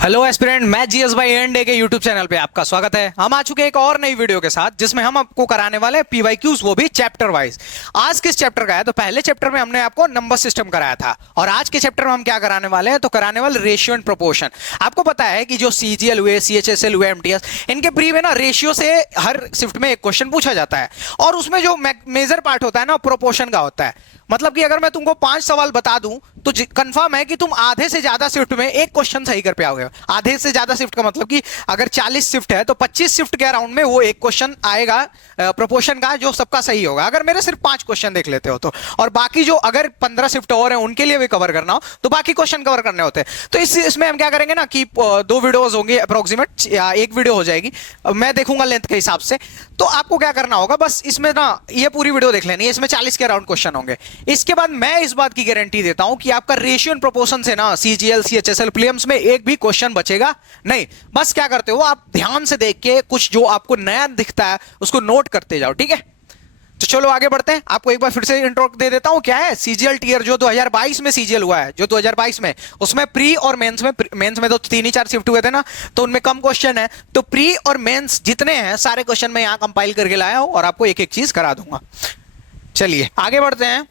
Hello aspirant, मैं GS भाई and day के यूट्यूब चैनल पे आपका स्वागत है। हम आ चुके हैं एक और नई वीडियो के साथ जिसमें हम आपको कराने वाले हैं पीवाईक्यूज, वो भी चैप्टर वाइज। आज किस चैप्टर का है? तो पहले चैप्टर में हमने आपको नंबर सिस्टम कराया था और आज के चैप्टर में हम क्या कराने वाले हैं? तो कराने वाले रेशियो एंड प्रोपोर्शन। आपको पता है कि जो सीजीएल हुए, सीएचएसएल हुए, एमटीएस, इनके प्री में ना रेशियो से हर शिफ्ट में एक क्वेश्चन पूछा जाता है और उसमें जो मेजर पार्ट होता है ना प्रोपोर्शन का होता है। मतलब कि अगर मैं तुमको 5 सवाल बता दूं तो कंफर्म है कि तुम आधे से ज्यादा शिफ्ट में एक क्वेश्चन सही कर पाओगे। आधे से ज्यादा शिफ्ट का मतलब कि अगर 40 शिफ्ट है तो 25 शिफ्ट के अराउंड में वो एक क्वेश्चन आएगा प्रोपोर्शन का, जो सबका सही होगा। अगर मेरे सिर्फ 5 क्वेश्चन देख लेते हो तो, और बाकी जो अगर 15 शिफ्ट और है उनके लिए भी कवर करना हो तो बाकी क्वेश्चन कवर करने होते हैं। तो इसमें हम क्या करेंगे ना कि 2 वीडियोस होंगे अप्रोक्सीमेट, या एक वीडियो हो जाएगी, मैं देखूंगा लेंथ के हिसाब से। तो आपको क्या करना होगा, बस इसमें ना ये पूरी वीडियो देख लेनी है। इसमें 40 के अराउंड क्वेश्चन होंगे। इसके बाद मैं इस बात की गारंटी देता हूं कि आपका रेशियो एंड प्रोपोर्शन से ना सीजीएल, सीएचएसएल, प्रीलिम्स में एक भी क्वेश्चन बचेगा नहीं। बस क्या करते हो, आप ध्यान से देख के कुछ जो आपको नया दिखता है उसको नोट करते जाओ, ठीक है? तो चलो आगे बढ़ते हैं। आपको एक बार फिर से इंट्रो दे देता हूं। क्या है सीजीएल टीयर जो 2022 में सीजीएल हुआ है, जो 2022 में, उसमें प्री और मेंस में तो 3 ही 4 शिफ्ट हुए थे ना, तो उनमें कम क्वेश्चन है। तो प्री और मेंस जितने हैं सारे क्वेश्चन मैं यहां कंपाइल करके लाया हूं और आपको एक एक चीज करा दूंगा। चलिए आगे बढ़ते हैं।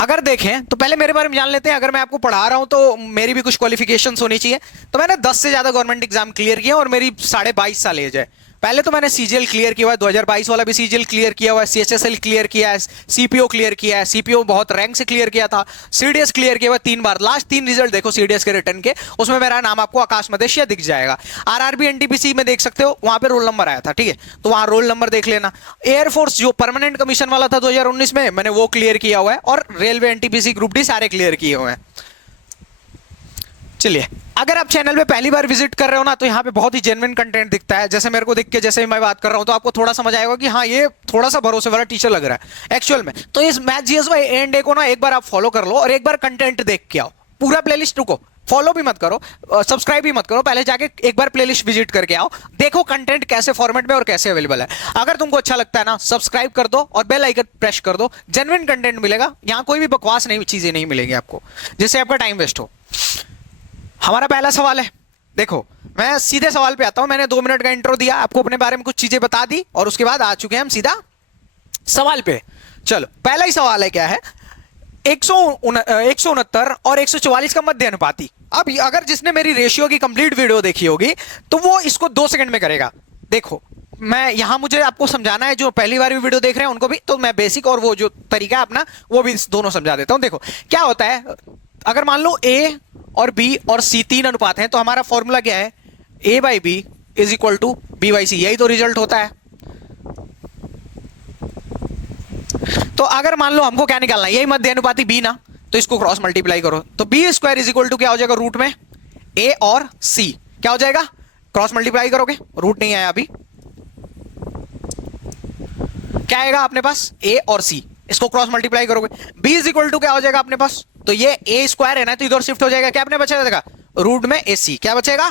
अगर देखें तो पहले मेरे बारे में जान लेते हैं। अगर मैं आपको पढ़ा रहा हूं तो मेरी भी कुछ क्वालिफिकेशंस होनी चाहिए। तो मैंने 10 से ज्यादा गवर्नमेंट एग्जाम क्लियर किया और मेरी 22.5 साल एज है। पहले तो मैंने सीजीएल क्लियर किया हुआ है, 2022 वाला भी सीजीएल क्लियर किया हुआ है, सीएचएसएल क्लियर किया है, सीपीओ क्लियर किया है, सीपीओ बहुत रैंक से क्लियर किया था, सीडीएस क्लियर किया हुआ 3 बार। लास्ट 3 रिजल्ट देखो सीडीएस के रिटर्न के, उसमें मेरा नाम आपको आकाश मदेशिया दिख जाएगा। आरआरबी एनटीपीसी में देख सकते हो, वहां पे रोल नंबर आया था, ठीक है? तो वहां रोल नंबर देख लेना। एयरफोर्स जो परमानेंट कमीशन वाला था 2019 में, मैंने वो क्लियर किया हुआ है, और रेलवे एनटीपीसी ग्रुप डी सारे क्लियर किए हुए हैं। चलिए, अगर आप चैनल पे पहली बार विजिट कर रहे हो ना तो यहाँ पे बहुत ही जेन्युइन कंटेंट दिखता है। जैसे मेरे को दिख के जैसे मैं बात कर रहा हूँ तो आपको थोड़ा समझ आएगा कि हाँ ये थोड़ा सा भरोसे वाला टीचर लग रहा है एक्चुअल में। तो इस math GS bye and day को ना एक बार आप फॉलो कर लो और एक बार कंटेंट देख के आओ। पूरा प्लेलिस्ट रुको, फॉलो भी मत करो, सब्सक्राइब भी मत करो, पहले जाके एक बार प्लेलिस्ट विजिट करके आओ, देखो कंटेंट कैसे फॉर्मेट में और कैसे अवेलेबल है। अगर तुमको अच्छा लगता है ना, सब्सक्राइब कर दो और बेल आइकन प्रेस कर दो। जेन्युइन कंटेंट मिलेगा, यहाँ कोई भी बकवास नहीं चीजें नहीं मिलेंगी आपको जिससे आपका टाइम वेस्ट हो। हमारा पहला सवाल है, देखो मैं सीधे सवाल पे आता हूं। मैंने 2 मिनट का इंट्रो दिया, आपको अपने बारे में कुछ चीजें बता दी और उसके बाद आ चुके हैं हम सीधा सवाल पे। चलो पहला ही सवाल है, क्या है? 169 और 144 का मध्य अनुपाती। अब अगर जिसने मेरी रेशियो की कंप्लीट वीडियो देखी होगी तो वो इसको 2 सेकंड में करेगा। देखो मैं यहां, मुझे आपको समझाना है, जो पहली बार भी वीडियो देख रहे हैं उनको भी, तो मैं बेसिक और वो जो तरीका है अपना वो भी दोनों समझा देता हूं। देखो क्या होता है, अगर मान लो ए और बी और सी 3 अनुपात हैं तो हमारा फॉर्मूला क्या है? A by B is equal to B by C. यही तो रिजल्ट होता है। तो अगर मान लो हमको क्या निकालना है, यही मध्य अनुपाती बी ना, तो इसको क्रॉस मल्टीप्लाई करो तो B square is equal to क्या हो जाएगा? रूट में ए और सी क्या हो जाएगा? क्रॉस मल्टीप्लाई करोगे, रूट नहीं आया अभी, क्या आएगा अपने पास? ए और सी, इसको क्रॉस मल्टीप्लाई करोगे, बी इज इक्वल टू क्या हो जाएगा अपने पास? तो ये ए स्क्वायर है ना, तो इधर शिफ्ट हो जाएगा, क्या अपने बचेगा? रूट में ए सी। क्या बचेगा?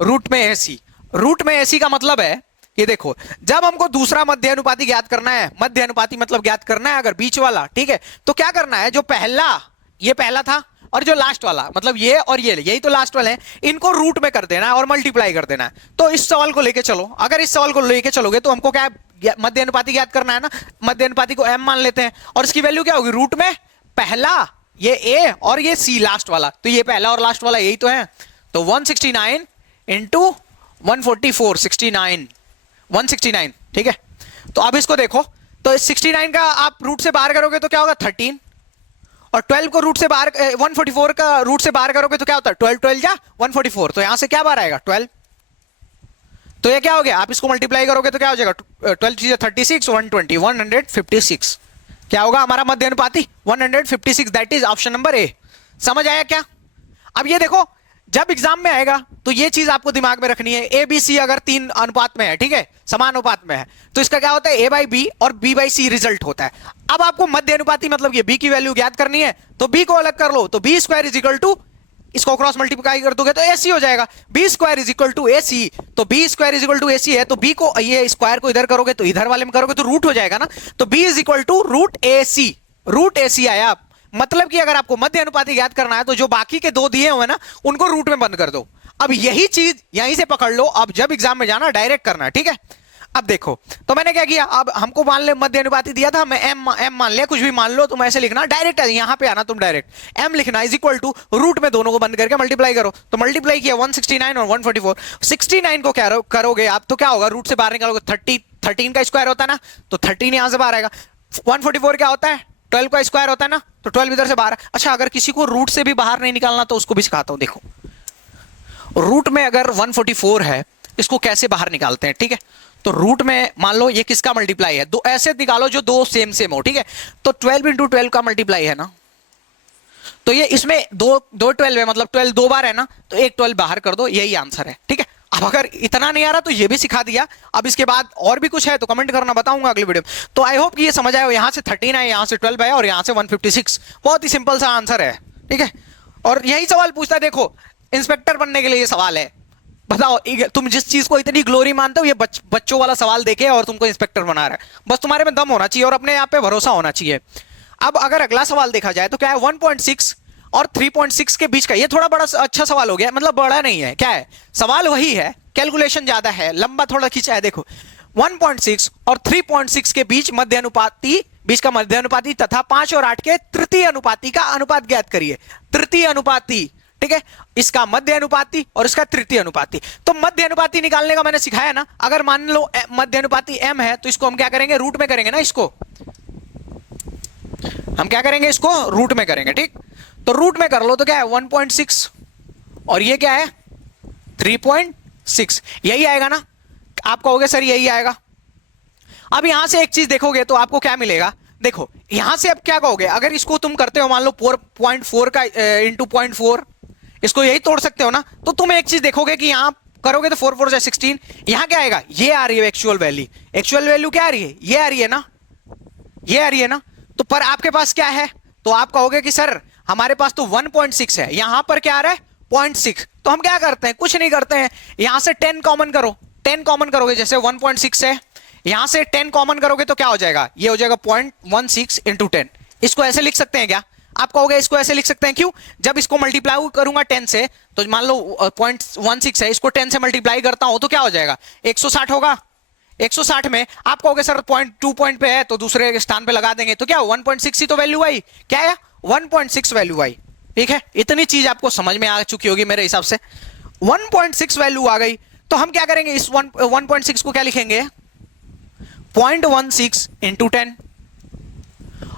रूट में ए सी। रूट में ए सी का मतलब है, ये देखो, जब हमको दूसरा मध्य अनुपाती ज्ञात करना है, मध्य अनुपाती मतलब ज्ञात करना है अगर बीच वाला, ठीक है, तो क्या करना है? जो पहला, ये पहला था, और जो लास्ट वाला मतलब ये और ये, यही तो लास्ट वाले हैं, इनको रूट में कर देना है और मल्टीप्लाई कर देना है। तो इस सवाल को लेके चलो, अगर इस सवाल को लेके चलोगे तो हमको क्या मध्य अनुपाती ज्ञात करना है ना, मध्य अनुपाती को m मान लेते हैं और इसकी वैल्यू क्या होगी? रूट में पहला ये a और ये c लास्ट वाला, तो ये पहला और लास्ट वाला यही तो है। तो 169 इंटू 144, 169, ठीक है? तो अब इसको देखो, तो 69 का आप रूट से बाहर करोगे तो क्या होगा? 13, और 12 को रूट से बाहर, 144 का रूट से बाहर करोगे तो क्या होता है? 12 12 या 144, तो यहां से क्या बाहर आएगा? 12। तो ये क्या हो गया? आप इसको मल्टीप्लाई करोगे तो क्या हो जाएगा? 12 चीजें 36, 120, 156। क्या होगा हमारा मध्य अनुपाती? 156। दैट इज ऑप्शन नंबर ए। समझ आया क्या? अब ये देखो, जब एग्जाम में आएगा तो ये चीज आपको दिमाग में रखनी है। ए बी सी अगर 3 अनुपात में है, ठीक है, समान अनुपात में है, तो इसका क्या होता है? ए बाई बी और बी बाई सी रिजल्ट होता है। अब आपको मध्य अनुपाती मतलब ये बी की वैल्यू ज्ञात करनी है, तो बी को अलग कर लो, तो B square is equal to, इसको क्रॉस मल्टीप्लाई कर दोगे तो AC हो जाएगा। B square is equal to AC, तो B square is equal to AC है, तो बी को, ये स्क्वायर को इधर करोगे तो इधर वाले में करोगे तो रूट हो जाएगा ना, तो B is equal to root AC। Root AC आया, मतलब कि अगर आपको मध्य अनुपाती ज्ञात करना है तो जो बाकी के दो दिए हुए ना उनको रूट में बंद कर दो। अब यही चीज यहीं से पकड़ लो, अब जब एग्जाम में जाना डायरेक्ट करना है, ठीक है। अब देखो तो मैंने क्या किया, अब हमको मान ले मध्य अनुपाती दिया था, मैं एम मान लिया, कुछ भी मान लो, तुम ऐसे लिखना डायरेक्ट, यहां पे आना तुम डायरेक्ट एम लिखना इज इक्वल टू रूट में दोनों को बंद करके मल्टीप्लाई करो। तो मल्टीप्लाई किया 169 और 144, 69 को क्या करोगे आप तो क्या होगा, रूट से बाहर निकालोगे 13 का स्क्वायर होता है ना, तो 13 यहां से बाहर आएगा। 144 क्या होता है, 12 का स्क्वायर होता है ना, तो 12 इधर से बाहर। अच्छा अगर किसी को रूट से भी बाहर नहीं निकालना तो उसको भी सिखाता हूं। देखो रूट में अगर 144 है, इसको कैसे बाहर निकालते हैं, ठीक है। तो रूट में मान लो ये किसका मल्टीप्लाई है, दो ऐसे निकालो जो दो सेम सेम हो, ठीक है। तो 12 इंटू 12 का मल्टीप्लाई है ना, तो ये इसमें दो 12 है, मतलब 12 दो बार है ना, तो एक 12 बाहर कर दो, यही आंसर है, ठीक है। अब अगर इतना नहीं आ रहा तो ये भी सिखा दिया। अब इसके बाद और भी कुछ है तो कमेंट करना, बताऊंगा अगली वीडियो में। तो आई होप कि ये समझ आए, यहां से 13 है, यहां से 12 है और यहां से 156। बहुत ही सिंपल सा आंसर है, ठीक है। और यही सवाल पूछता है, देखो इंस्पेक्टर बनने के लिए ये सवाल है, बताओ तुम जिस चीज को इतनी ग्लोरी मानते हो, ये बच्चों वाला सवाल देखे और तुमको इंस्पेक्टर बना रहा है। बस तुम्हारे में दम होना चाहिए और अपने आप पे भरोसा होना चाहिए। अब अगर अगला सवाल देखा जाए तो क्या है, 1.6 और 3.6 के बीच का, ये थोड़ा बड़ा अच्छा सवाल हो गया, मतलब बड़ा नहीं है, क्या है सवाल वही है, कैलकुलेशन ज्यादा है, लंबा थोड़ा खींचा है। देखो 1.6 और 3.6 के बीच मध्य अनुपाती, बीच का मध्य अनुपाती तथा 5 और 8 के तृतीय अनुपाती का अनुपात ज्ञात करिए। तृतीय अनुपाती, ठीक है, इसका मध्य अनुपाती और इसका तृतीय अनुपाती। तो मध्य अनुपाती निकालने का मैंने सिखाया ना, अगर मान लो मध्य अनुपाती m है तो इसको हम क्या करेंगे, रूट में करेंगे ना, इसको हम क्या करेंगे, इसको रूट में करेंगे, ठीक। तो रूट में कर लो तो क्या है 1.6 और ये क्या है 3.6, यही आएगा ना, आप कहोगे सर यही आएगा। अब यहां से एक चीज देखोगे तो आपको क्या मिलेगा, देखो यहां से अब क्या कहोगे, अगर इसको तुम करते हो मान लो 0.4 का इंटू 0.4, इसको यही तोड़ सकते हो ना, तो तुम एक चीज देखोगे कि यहां करोगे तो 4 4 जा 16, यहां क्या आएगा, ये आ रही है एक्चुअल वैल्यू। एक्चुअल वैल्यू क्या आ रही है, ये आ रही है ना, ये आ रही है ना। तो पर आपके पास क्या है, तो आप कहोगे कि सर हमारे पास तो 1.6 है, यहां पर क्या आ रहा है 0.6। तो हम क्या करते हैं, कुछ नहीं करते हैं, यहां से 10 कॉमन करो, 10 कॉमन करोगे, जैसे 1.6 है, यहां से 10 कॉमन करोगे तो क्या हो जाएगा, ये हो जाएगा 0.16 इंटू 10। इसको ऐसे लिख सकते हैं क्या, आप कहोगे इसको ऐसे लिख सकते हैं, क्यों, जब इसको मल्टीप्लाई करूंगा 10 से, तो मान लो 0.16 है, इसको 10 से मल्टीप्लाई करता हूं तो क्या हो जाएगा 160 होगा। 160 में आप कहोगे सर 2 पॉइंट पे है तो दूसरे स्थान पे लगा देंगे, तो क्या 1.6 ही तो वैल्यू आई, क्या है 1.6 वैल्यू आई, ठीक है। इतनी चीज आपको समझ में आ चुकी होगी मेरे हिसाब से, 1.6 वैल्यू आ गई। तो हम क्या करेंगे, इस 1.6 को क्या लिखेंगे 0.16 इंटू 10,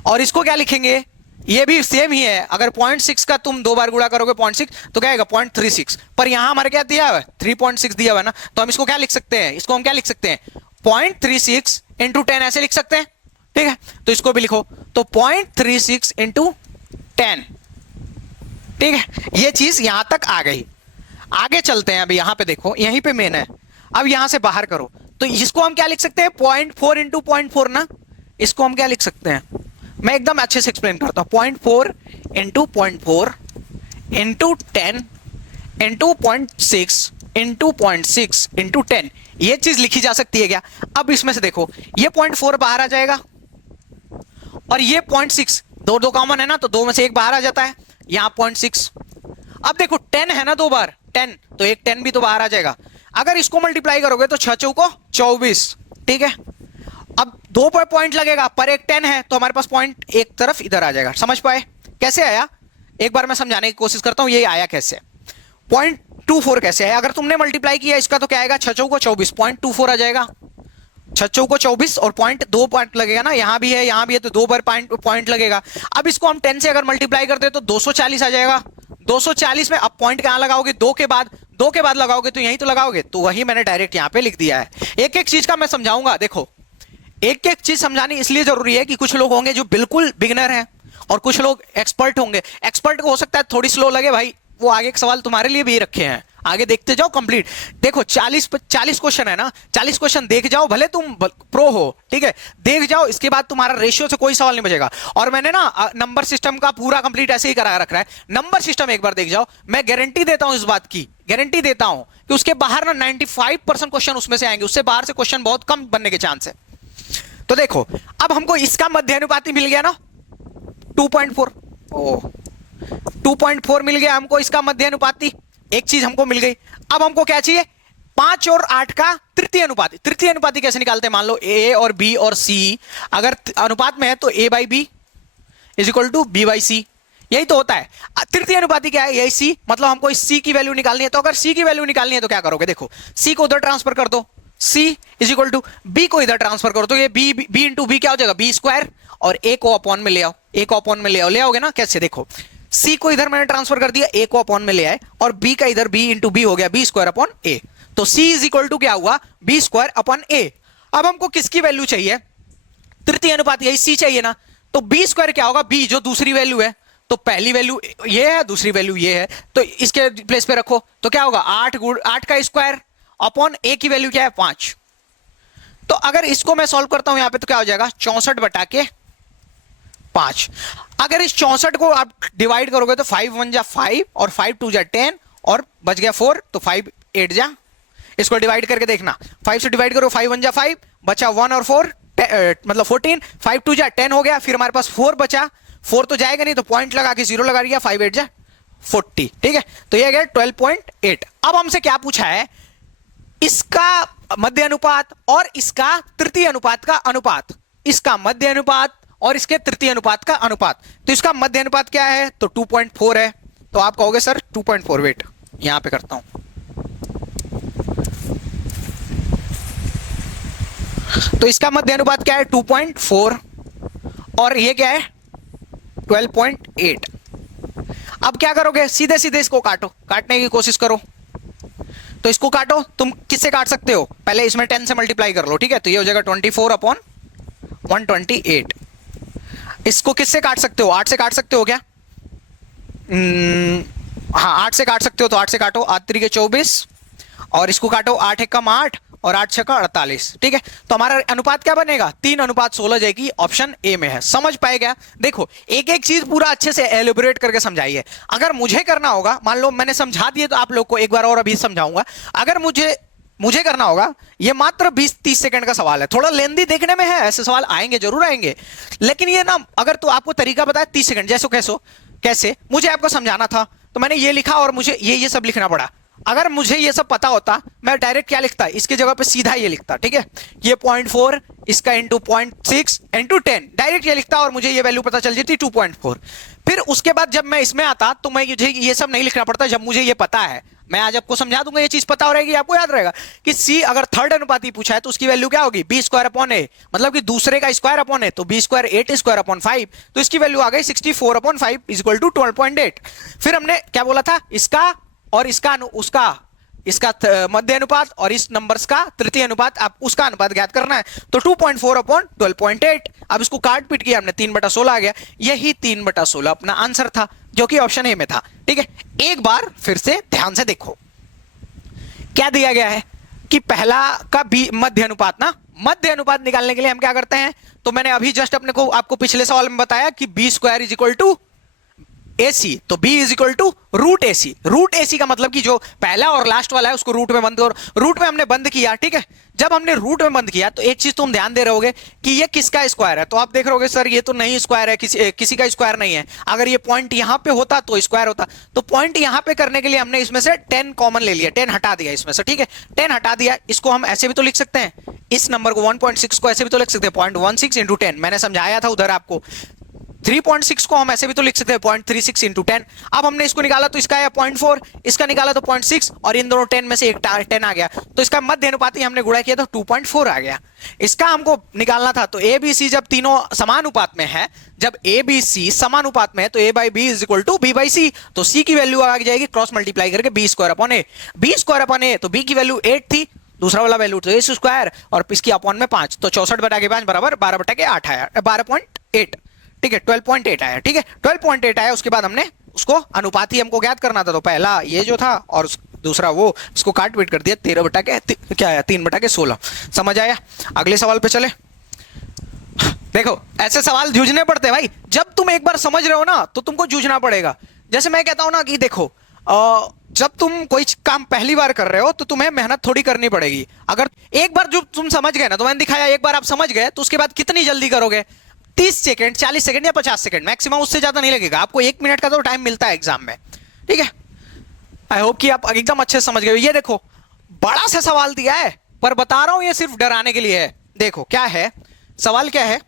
और इसको क्या लिखेंगे, ये भी सेम ही है, अगर 0.6 का तुम दो बार गुणा करोगे 0.6 तो क्या आएगा 0.36, पर यहां हमारे क्या दिया हुआ है 3.6 दिया हुआ है ना, तो हम इसको क्या लिख सकते हैं, इसको हम क्या लिख सकते हैं 0.36 इंटू 10 ऐसे लिख सकते हैं, ठीक है। तो इसको भी लिखो, तो 0.36 इंटू 10, ठीक है। ये चीज यहां तक आ गई। आगे चलते हैं, अभी यहां पे देखो, यहीं पे मेन है। अब यहां से बाहर करो तो इसको हम क्या लिख सकते हैं 0.4 इंटू 0.4 ना, इसको हम क्या लिख सकते हैं, मैं एकदम अच्छे से एक्सप्लेन करता हूं, 0.4 into 0.4 into 10 into 0.6 into 0.6 into 10, ये चीज लिखी जा सकती है क्या। अब इसमें से देखो ये 0.4 बाहर आ जाएगा और ये 0.6, दो दो कॉमन है ना, तो दो में से एक बाहर आ जाता है, यहां 0.6। अब देखो 10 है ना, दो बार 10, तो एक 10 भी तो बाहर आ जाएगा। अगर इसको मल्टीप्लाई करोगे तो 6 चौको 24, ठीक है। अब दो पर पॉइंट लगेगा, पर एक 10 है तो हमारे पास पॉइंट एक तरफ इधर आ जाएगा। समझ पाए कैसे आया, एक बार मैं समझाने की कोशिश करता हूं, ये आया कैसे, 0.24 कैसे आया, अगर तुमने मल्टीप्लाई किया इसका तो क्या आएगा 6 चौको 24, 0.24 आ जाएगा, 6 चौको 24 और दो पॉइंट लगेगा ना, यहां भी है यहां भी है, तो दो बार पॉइंट लगेगा। अब इसको हम 10 से अगर मल्टीप्लाई करते हैं तो 240 आ जाएगा। 240 में अब पॉइंट कहां लगाओगे, दो के बाद लगाओगे, तो यहीं तो लगाओगे, तो वही मैंने डायरेक्ट यहां पे लिख दिया है। एक एक चीज का मैं समझाऊंगा, देखो एक एक चीज समझानी इसलिए जरूरी है कि कुछ लोग होंगे जो बिल्कुल बिगिनर हैं और कुछ लोग एक्सपर्ट होंगे। एक्सपर्ट को हो सकता है थोड़ी स्लो लगे, भाई वो आगे के सवाल तुम्हारे लिए भी रखे हैं, आगे देखते जाओ कंप्लीट। देखो 40 क्वेश्चन है ना, 40 क्वेश्चन देख जाओ, भले तुम प्रो हो, ठीक है, देख जाओ, इसके बाद तुम्हारा रेशियो से कोई सवाल नहीं बचेगा। और मैंने ना नंबर सिस्टम का पूरा कंप्लीट ऐसे ही करा रखा है, नंबर सिस्टम एक बार देख जाओ, मैं गारंटी देता हूं, इस बात की गारंटी देता हूं कि उसके बाहर ना 95% क्वेश्चन उसमें से आएंगे, उससे बाहर से क्वेश्चन बहुत कम बनने के चांस है। तो देखो अब हमको इसका मध्य अनुपाती मिल गया ना 2.4, ओ 2.4 मिल गया हमको इसका मध्य अनुपाती, एक चीज हमको मिल गई। अब हमको क्या चाहिए, 5 और 8 का तृतीय अनुपाती। तृतीय अनुपाती कैसे निकालते हैं, मान लो ए और बी और सी अगर अनुपात में है तो A by B is equal to B by C, यही तो होता है। तृतीय अनुपाती क्या है, यही सी, मतलब हमको इस सी की वैल्यू निकालनी है। तो अगर सी की वैल्यू निकालनी है तो क्या करोगे, देखो सी को उधर ट्रांसफर कर दो, सी इज इक्वल टू बी को इधर ट्रांसफर करो, तो ये बी इंटू बी क्या हो जाएगा, बी स्क्वायर, और ए को अपॉन में ले आओ, ए को अपॉन में ले आओ, ले आओगे ना, कैसे, देखो सी को इधर मैंने ट्रांसफर कर दिया, ए को अपॉन में ले आए, और बी का इधर बी इंटू बी हो गया, बी स्क्वायर अपॉन ए, तो सी इज इक्वल टू क्या हुआ, बी स्क्वायर अपॉन ए। अब हमको किसकी वैल्यू चाहिए, तृतीय अनुपात, यही सी चाहिए ना, तो बी स्क्वायर क्या होगा, बी जो दूसरी वैल्यू है, तो पहली वैल्यू ये है, दूसरी वैल्यू ये है, तो इसके प्लेस पे रखो, तो क्या होगा 8 का स्क्वायर अपॉन ए की वैल्यू क्या है 5। तो अगर इसको मैं सॉल्व करता हूं यहां पे तो क्या हो जाएगा 64 बटा के 5। अगर इस 64 को आप डिवाइड करोगे तो 5 1 जा 5 और 5 2 जा 10 और बच गया 4, तो 5 8 जा, इसको डिवाइड करके देखना, 5 से डिवाइड करो, 5 1 जा 5, बचा 1 और 4 मतलब 14, 5 2 जा 10 हो गया, फिर हमारे पास 4 बचा, 4 तो जाएगा नहीं तो पॉइंट लगा के 0 लगा दिया, 5 8 जा 40, ठीक है, तो ये गया 12.8। अब हमसे क्या पूछा है, इसका मध्य अनुपात और इसका तृतीय अनुपात का अनुपात, इसका मध्य अनुपात और इसके तृतीय अनुपात का अनुपात। तो इसका मध्य अनुपात क्या है, तो 2.4 है, तो आप कहोगे सर 2.4, वेट यहां पे करता हूं, तो इसका मध्य अनुपात क्या है 2.4 और ये क्या है 12.8। अब क्या करोगे, सीधे सीधे इसको काटो, काटने की कोशिश करो, तो इसको काटो, तुम किससे काट सकते हो, पहले इसमें 10 से मल्टीप्लाई कर लो, ठीक है, तो ये हो जाएगा 24 अपॉन 128। इसको किससे काट सकते हो, 8 से काट सकते हो क्या, हाँ 8 से काट सकते हो, तो 8 से काटो, 8 तरीके 24 और इसको काटो, 8 एक कम 8 और 8 छक्का 48, ठीक है, तो हमारा अनुपात क्या बनेगा 3:16 जाएगी, ऑप्शन ए में है। समझ पाएगा, देखो एक एक चीज पूरा अच्छे से एलिब्रेट करके समझाइए। अगर मुझे करना होगा, मान लो मैंने समझा दिए तो आप लोग को एक बार और अभी समझाऊंगा, अगर मुझे करना होगा, ये मात्र 20-30 सेकंड का सवाल है, थोड़ा लेंदी देखने में है, ऐसे सवाल आएंगे जरूर आएंगे, लेकिन ये ना अगर तो आपको तरीका बताया 30 सेकंड कैसे मुझे आपको समझाना था, तो मैंने ये लिखा और मुझे ये सब लिखना पड़ा। अगर मुझे ये सब पता होता, मैं डायरेक्ट क्या लिखता, इसकी जगह पे सीधा ये लिखता, ठीक है, ये 0.4 इसका इंटू 0.6 इंटू 10, डायरेक्ट ये लिखता और मुझे ये वैल्यू पता चल जाती 2.4। फिर उसके बाद जब मैं इसमें आता तो मैं ये सब नहीं लिखना पड़ता, जब मुझे ये पता है मैं आज आपको समझा दूंगा, ये चीज पता हो रहेगी, आपको याद रहेगा कि सी अगर थर्ड अनुपाती पूछा है तो उसकी वैल्यू क्या होगी, बी स्क्वायर अपॉन ए, मतलब कि दूसरे का स्क्वायर अपॉन ए, तो बी स्क्वायर 8 स्क्वायर अपॉन 5, तो इसकी वैल्यू आ गई 64 अपॉन 5 इज इक्वल टू 12.8। फिर हमने क्या बोला था, इसका और इसका मध्य अनुपात और इस नंबर्स का तृतीय अनुपात, आप उसका अनुपात ज्ञात करना है, तो 2.4 अपॉन 12.8। अब इसको काट पीट किया हमने, 3/16 आ गया, यही 3/16 अपना आंसर था, जो कि ऑप्शन ए में था, ठीक है। एक बार फिर से ध्यान से देखो क्या दिया गया है कि पहला का बी मध्य अनुपात ना, मध्य अनुपात निकालने के लिए हम क्या करते हैं, तो मैंने अभी जस्ट आपको पिछले सवाल में बताया कि B square is equal to AC, तो B is equal to root AC। Root AC का मतलब कि जो पहला और लास्ट वाला है उसको रूट में बंद, और रूट में हमने बंद किया, ठीक है। जब हमने रूट में बंद किया तो एक चीज तुम ध्यान दे रहोगे कि ये किसका स्क्वायर है, तो आप देख रहोगे सर ये तो नहीं स्क्वायर है, किसी का स्क्वायर नहीं है। अगर ये पॉइंट यहां पे होता तो स्क्वायर होता, तो पॉइंट यहां पे करने के लिए हमने इसमें से 10 कॉमन ले लिया, 10 हटा दिया इसमें से, ठीक है, 10 हटा दिया। इसको हम ऐसे भी तो लिख सकते हैं, इस नंबर को 1.6 को ऐसे भी तो लिख सकते हैं 0.16 इंटू 10, मैंने समझाया था उधर आपको। 3.6 को हम ऐसे भी तो लिख सकते हैं 0.36 इंटू 10। अब हमने इसको निकाला तो इसका है 0.4, इसका निकाला तो 0.6, और इन दोनों 10 में से एक 10 आ गया, तो इसका मध्य अनुपाती हमने गुणा किया तो 2.4 आ गया। इसका हमको निकालना था, तो ए बी सी जब तीनों समानुपात में है, जब ए बी सी समानुपात में है तो A by B is equal to B by C, तो सी की वैल्यू आ जाएगी क्रॉस मल्टीप्लाई करके B square upon A. B square upon A, तो बी की वैल्यू 8 थी, दूसरा वाला वैल्यू तो ए स्क्वायर, और इसकी अपॉन में 5, तो 64 बटा के 5 बराबर 12 बटा के 8 आया, 12.8, ठीक है, 12.8 आया, ठीक है, 12.8 आया। उसके बाद हमने उसको अनुपात ही हमको ज्ञात करना था, तो पहला ये जो था और दूसरा वो, इसको काट पीट कर दिया, 13 बटा के क्या आया 3 बटा के 16। समझ आया, अगले सवाल पे चले। देखो ऐसे सवाल जूझने पड़ते हैं भाई, जब तुम एक बार समझ रहे हो ना तो तुमको जूझना पड़ेगा। जैसे मैं कहता हूं ना कि देखो जब तुम कोई काम पहली बार कर रहे हो तो तुम्हें मेहनत थोड़ी करनी पड़ेगी। अगर एक बार जो तुम समझ गए ना, तो मैंने दिखाया एक बार आप समझ गए तो उसके बाद कितनी जल्दी करोगे, 30 सेकंड, 40 सेकंड या 50 सेकंड मैक्सिमम, उससे ज्यादा नहीं लगेगा आपको। 1 मिनट का तो टाइम मिलता है एग्जाम में, ठीक है। आई होप कि आप एकदम अच्छे से समझ गए। ये देखो बड़ा सा सवाल दिया है, पर बता रहा हूं ये सिर्फ डराने के लिए है। देखो क्या है सवाल, क्या है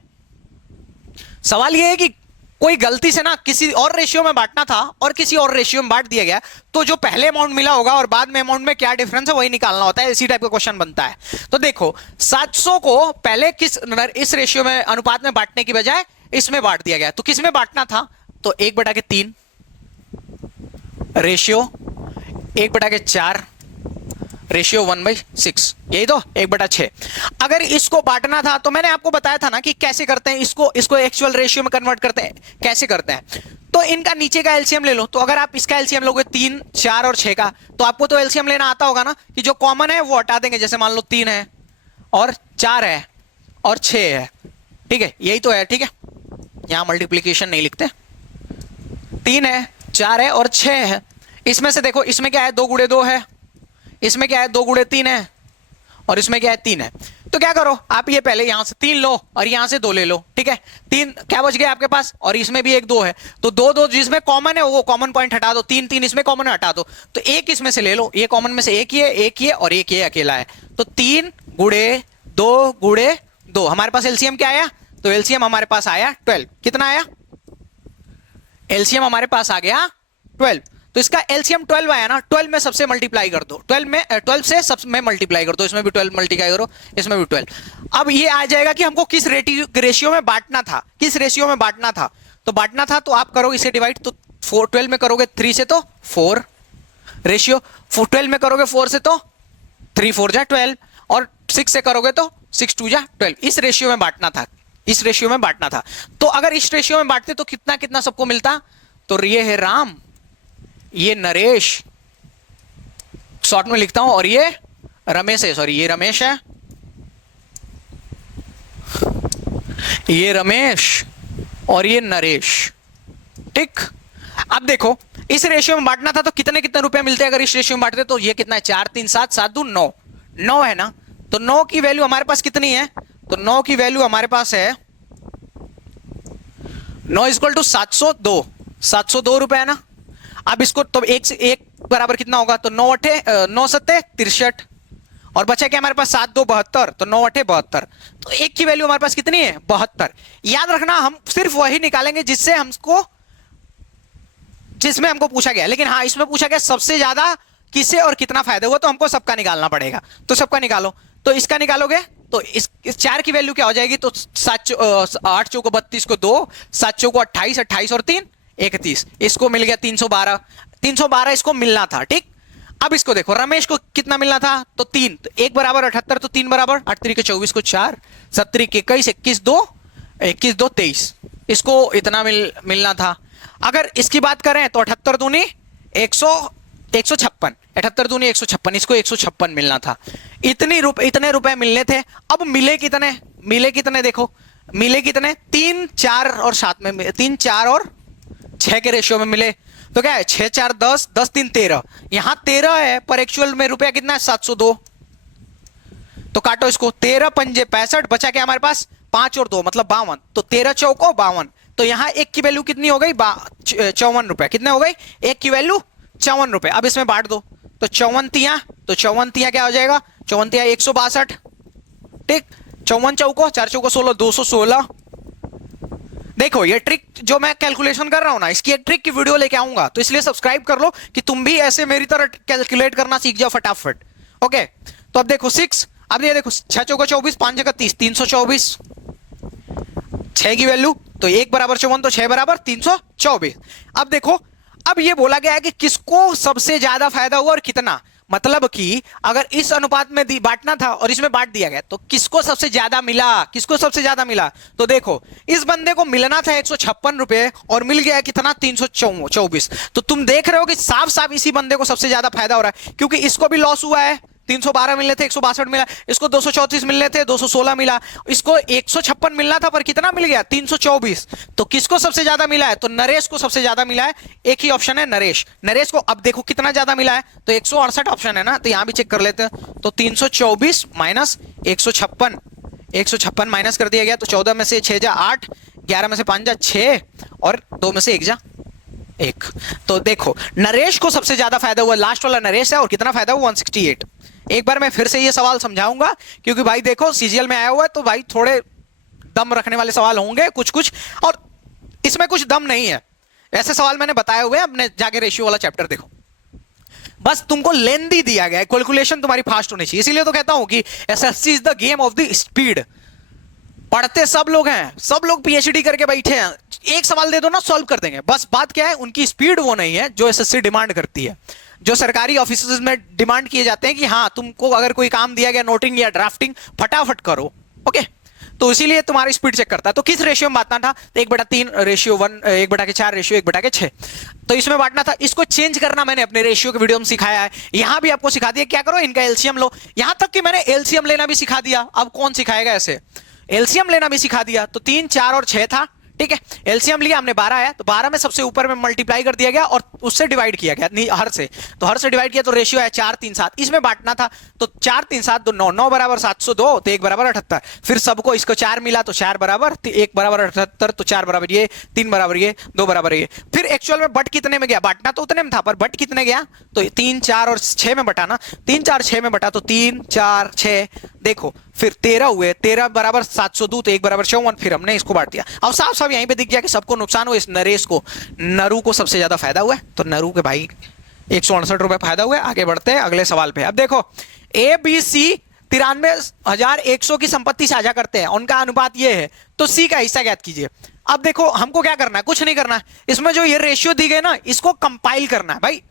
सवाल, ये है कि कोई गलती से ना किसी और रेशियो में बांटना था और किसी और रेशियो में बांट दिया गया, तो जो पहले अमाउंट मिला होगा और बाद में अमाउंट में क्या डिफरेंस है वही निकालना होता है। इसी टाइप का क्वेश्चन बनता है। तो देखो 700 को पहले इस रेशियो में अनुपात में बांटने की बजाय इसमें बांट दिया गया, तो किस में बांटना था? तो 1/3 रेशियो 1/4 रेशियो 1/6, यही तो 1/6। अगर इसको बांटना था तो मैंने आपको बताया था ना कि कैसे करते हैं इसको एक्चुअल रेशियो में कन्वर्ट करते हैं, कैसे करते हैं। तो इनका नीचे का एलसीएम ले लो। तो अगर आप इसका एलसीएम लोगे 3, 4 और 6 का, तो आपको तो एलसीएम लेना आता होगा ना, कि जो कॉमन है वो हटा देंगे। जैसे मान लो 3 है और 4 है और 6 है, ठीक है, यही तो है, ठीक है। यहां मल्टीप्लीकेशन नहीं लिखते, 3 है, 4 है और 6 है। इसमें से देखो इसमें क्या है, 2 × 2 है, इसमें क्या है 2 × 3 है, और इसमें क्या है 3 है। तो क्या करो आप, ये पहले यहां से 3 लो और यहां से 2 ले लो, ठीक है। 3 क्या बच गया आपके पास, और इसमें भी एक 2 है, तो 2 2 जिसमें कॉमन है वो कॉमन पॉइंट हटा दो, 3 3 इसमें कॉमन हटा दो, तो एक इसमें से ले लो। ये कॉमन में से एक ही है और एक ये अकेला है, तो 3 × 2 × 2 हमारे पास एलसीएम क्या आया? तो एलसीएम हमारे पास आया 12। कितना आया? एलसीएम हमारे पास आ गया 12। तो इसका एलसीएम 12 आया ना, 12 में सबसे मल्टीप्लाई कर दो, 12 से सब में मल्टीप्लाई कर दो, इसमें भी 12 मल्टीप्लाई करो, इसमें भी 12। अब ये आ जाएगा कि हमको किस रेशियो में बांटना था, किस रेशियो में बांटना था। तो बांटना था तो आप करो इसे डिवाइड, तो 12 में करोगे 3 से तो 4 रेशियो, 12 में करोगे 4 से तो 3 4 जा 12, और 6 से करोगे तो 6 2 जा 12। इस रेशियो में बांटना था, इस रेशियो में बांटना था। तो अगर इस रेशियो में बांटते तो कितना कितना सबको मिलता? तो ये है राम, ये नरेश, शॉर्ट में लिखता हूं, और ये रमेश है, सॉरी ये रमेश है, ये रमेश और ये नरेश, ठीक। अब देखो इस रेशियो में बांटना था तो कितने कितने रुपए मिलते हैं अगर इस रेशियो में बांटते? तो ये कितना है 4 3 7 7 2 9, 9 है ना। तो 9 की वैल्यू हमारे पास कितनी है? तो 9 की वैल्यू हमारे पास है 9 = 702, 702 रुपए है ना। अब इसको तो एक से एक बराबर कितना होगा? तो 9 7 63, और बचा क्या हमारे पास 7 2 72, तो 9 8 72। तो एक की वैल्यू हमारे पास कितनी है? 72। याद रखना हम सिर्फ वही निकालेंगे जिसमें हमको पूछा गया, लेकिन हाँ इसमें पूछा गया सबसे ज्यादा किसे और कितना फायदा हुआ, तो हमको सबका निकालना पड़ेगा। तो सबका निकालो, तो इसका निकालोगे तो इस 4 की वैल्यू क्या हो जाएगी? तो 8 चौको 32 को 2, 7 चौको 28, 28 और 3 31, इसको मिल गया 312, 312 इसको मिलना था, ठीक। अब इसको देखो रमेश को कितना मिलना था? तो 3, तो 1 = 78, तो 3 = 8 3 24 को 4, 7 3 21 21 2 21 2 23, इसको इतना मिलना था। अगर इसकी बात करें तो 78 दूनी 156, 78 दूनी 156, इसको 156 मिलना था। इतने रुपए मिलने थे। अब मिले कितने देखो, मिले कितने? 3 4 और 7 में, 3 4 और 6 के रेशियो में मिले। तो क्या है 6 4 10, 10 3 13, यहां 13 है पर एक्चुअल में रुपया कितना है? 702। तो काटो इसको, 13 पंजे 65, बचा क्या हमारे पास? 5 और 2 मतलब 52, तो 13 चौको 52। तो यहां एक की वैल्यू कितनी हो गई? 54 रुपए। कितने हो गई? एक की वैल्यू 54 रुपए। अब इसमें बांट दो, तो 54 तिया क्या हो जाएगा? 54 तिया 162, ठीक। 54 चौको 4 चौको 16, 216। देखो ये ट्रिक जो मैं कैलकुलेशन कर रहा हूं ना, इसकी एक ट्रिक की वीडियो लेके आऊंगा, तो इसलिए सब्सक्राइब कर लो कि तुम भी ऐसे मेरी तरह कैलकुलेट करना सीख जाओ फटाफट। ओके, तो अब देखो 6, अब ये देखो 6 चौको 24, 5 जगह 30, 324, 6 की वैल्यू तो 1 = 54, तो 6 = 324। अब देखो, अब ये बोला गया है कि किसको सबसे ज्यादा फायदा हुआ और कितना, मतलब कि अगर इस अनुपात में बांटना था और इसमें बांट दिया गया तो किसको सबसे ज्यादा मिला, किसको सबसे ज्यादा मिला? तो देखो इस बंदे को मिलना था 156 रुपए और मिल गया कितना? 324। तो तुम देख रहे हो कि साफ साफ इसी बंदे को सबसे ज्यादा फायदा हो रहा है, क्योंकि इसको भी लॉस हुआ है, 312 मिलने थे 162 मिला, इसको 234 मिलने थे 216 मिला, इसको 156 मिलना था पर कितना मिल गया? 324। तो किसको सबसे ज्यादा मिला है? तो नरेश को सबसे ज्यादा मिला है। एक ही ऑप्शन है नरेश को। अब देखो कितना ज्यादा मिला है, तो 168 ऑप्शन है ना, तो यहां भी चेक कर लेते हैं। तो 324 माइनस 156 माइनस कर दिया गया, तो 14 में से 6 जा 8, 11 में से 5 जा 6 और 2 में से 1 जा 1। तो देखो नरेश को सबसे ज्यादा फायदा हुआ, लास्ट वाला नरेश है, और कितना फायदा हुआ 168। एक बार मैं फिर से ये सवाल समझाऊंगा क्योंकि भाई देखो सीजीएल में आया हुआ है तो भाई थोड़े दम रखने वाले सवाल होंगे कुछ कुछ, और इसमें कुछ दम नहीं है। ऐसे सवाल मैंने बताए हुए हैं, अपने जाके रेशियो वाला चैप्टर देखो। बस तुमको लेंदी दिया गया है, कैलकुलेशन तुम्हारी फास्ट होनी चाहिए। इसीलिए तो कहता हूं कि SSC is the game of the speed. पढ़ते सब लोग हैं, सब लोग पीएचडी करके बैठे हैं, एक सवाल दे दो ना सॉल्व कर देंगे। बस बात क्या है, उनकी स्पीड वो नहीं है जो एसएससी डिमांड करती है, जो सरकारी ऑफिस में डिमांड किए जाते हैं कि हाँ तुमको अगर कोई काम दिया गया नोटिंग या ड्राफ्टिंग फटाफट करो। ओके, तो इसीलिए तुम्हारी स्पीड चेक करता है। तो किस रेशियो में बांटना था, तो 1/3 रेशियो 1, 1/4 रेशियो 1/6। तो इसमें बांटना था, इसको चेंज करना मैंने अपने रेशियो के वीडियो में सिखाया है, यहां भी आपको सिखा दिया क्या करो, इनका एलसीएम लो। यहां तक कि मैंने एलसीएम लेना भी सिखा दिया। अब कौन सिखाएगा ऐसे, एलसीएम लेना भी सिखा दिया। तो 3, 4 और 6 था, ठीक है। एलसीएम लिया हमने 12 आया, तो 12 में सबसे ऊपर में मल्टीप्लाई कर दिया गया और उससे डिवाइड किया गया हर से। तो हर से डिवाइड किया तो रेशियो है 4, 3, 7। इसमें बांटना था तो 4, 3, 7, 2, 9, 9 बराबर 702, तो 1 बराबर 78। फिर सबको इसको 4 मिला तो 4 बराबर 1 बराबर 78, तो 4 बराबर ये, 3 बराबर ये, 2 बराबर ये। फिर एक्चुअल में बट कितने में गया, बांटना तो उतने में था पर बट कितने गया, तो 3, 4 और 6 में बटाना। 3, 4, 6 में बटा तो 3, 4, 6, देखो फिर 13 हुए, 13 बराबर 702, तो 1 बराबर 54। फिर हमने इसको बांट दिया। अब साफ साफ यहीं पे दिख गया कि सबको नुकसान हुआ, इस नरेश को, नरू को सबसे ज्यादा फायदा हुआ है। तो नरू के भाई 168 रुपए फायदा हुआ है। आगे बढ़ते हैं अगले सवाल पे। अब देखो ए बी सी 93,100 की संपत्ति साझा करते हैं, उनका अनुपात ये है, तो सी का हिस्सा ज्ञात कीजिए। अब देखो हमको क्या करना है, कुछ नहीं करना है, इसमें जो ये रेशियो दी गई ना इसको कंपाइल करना है भाई।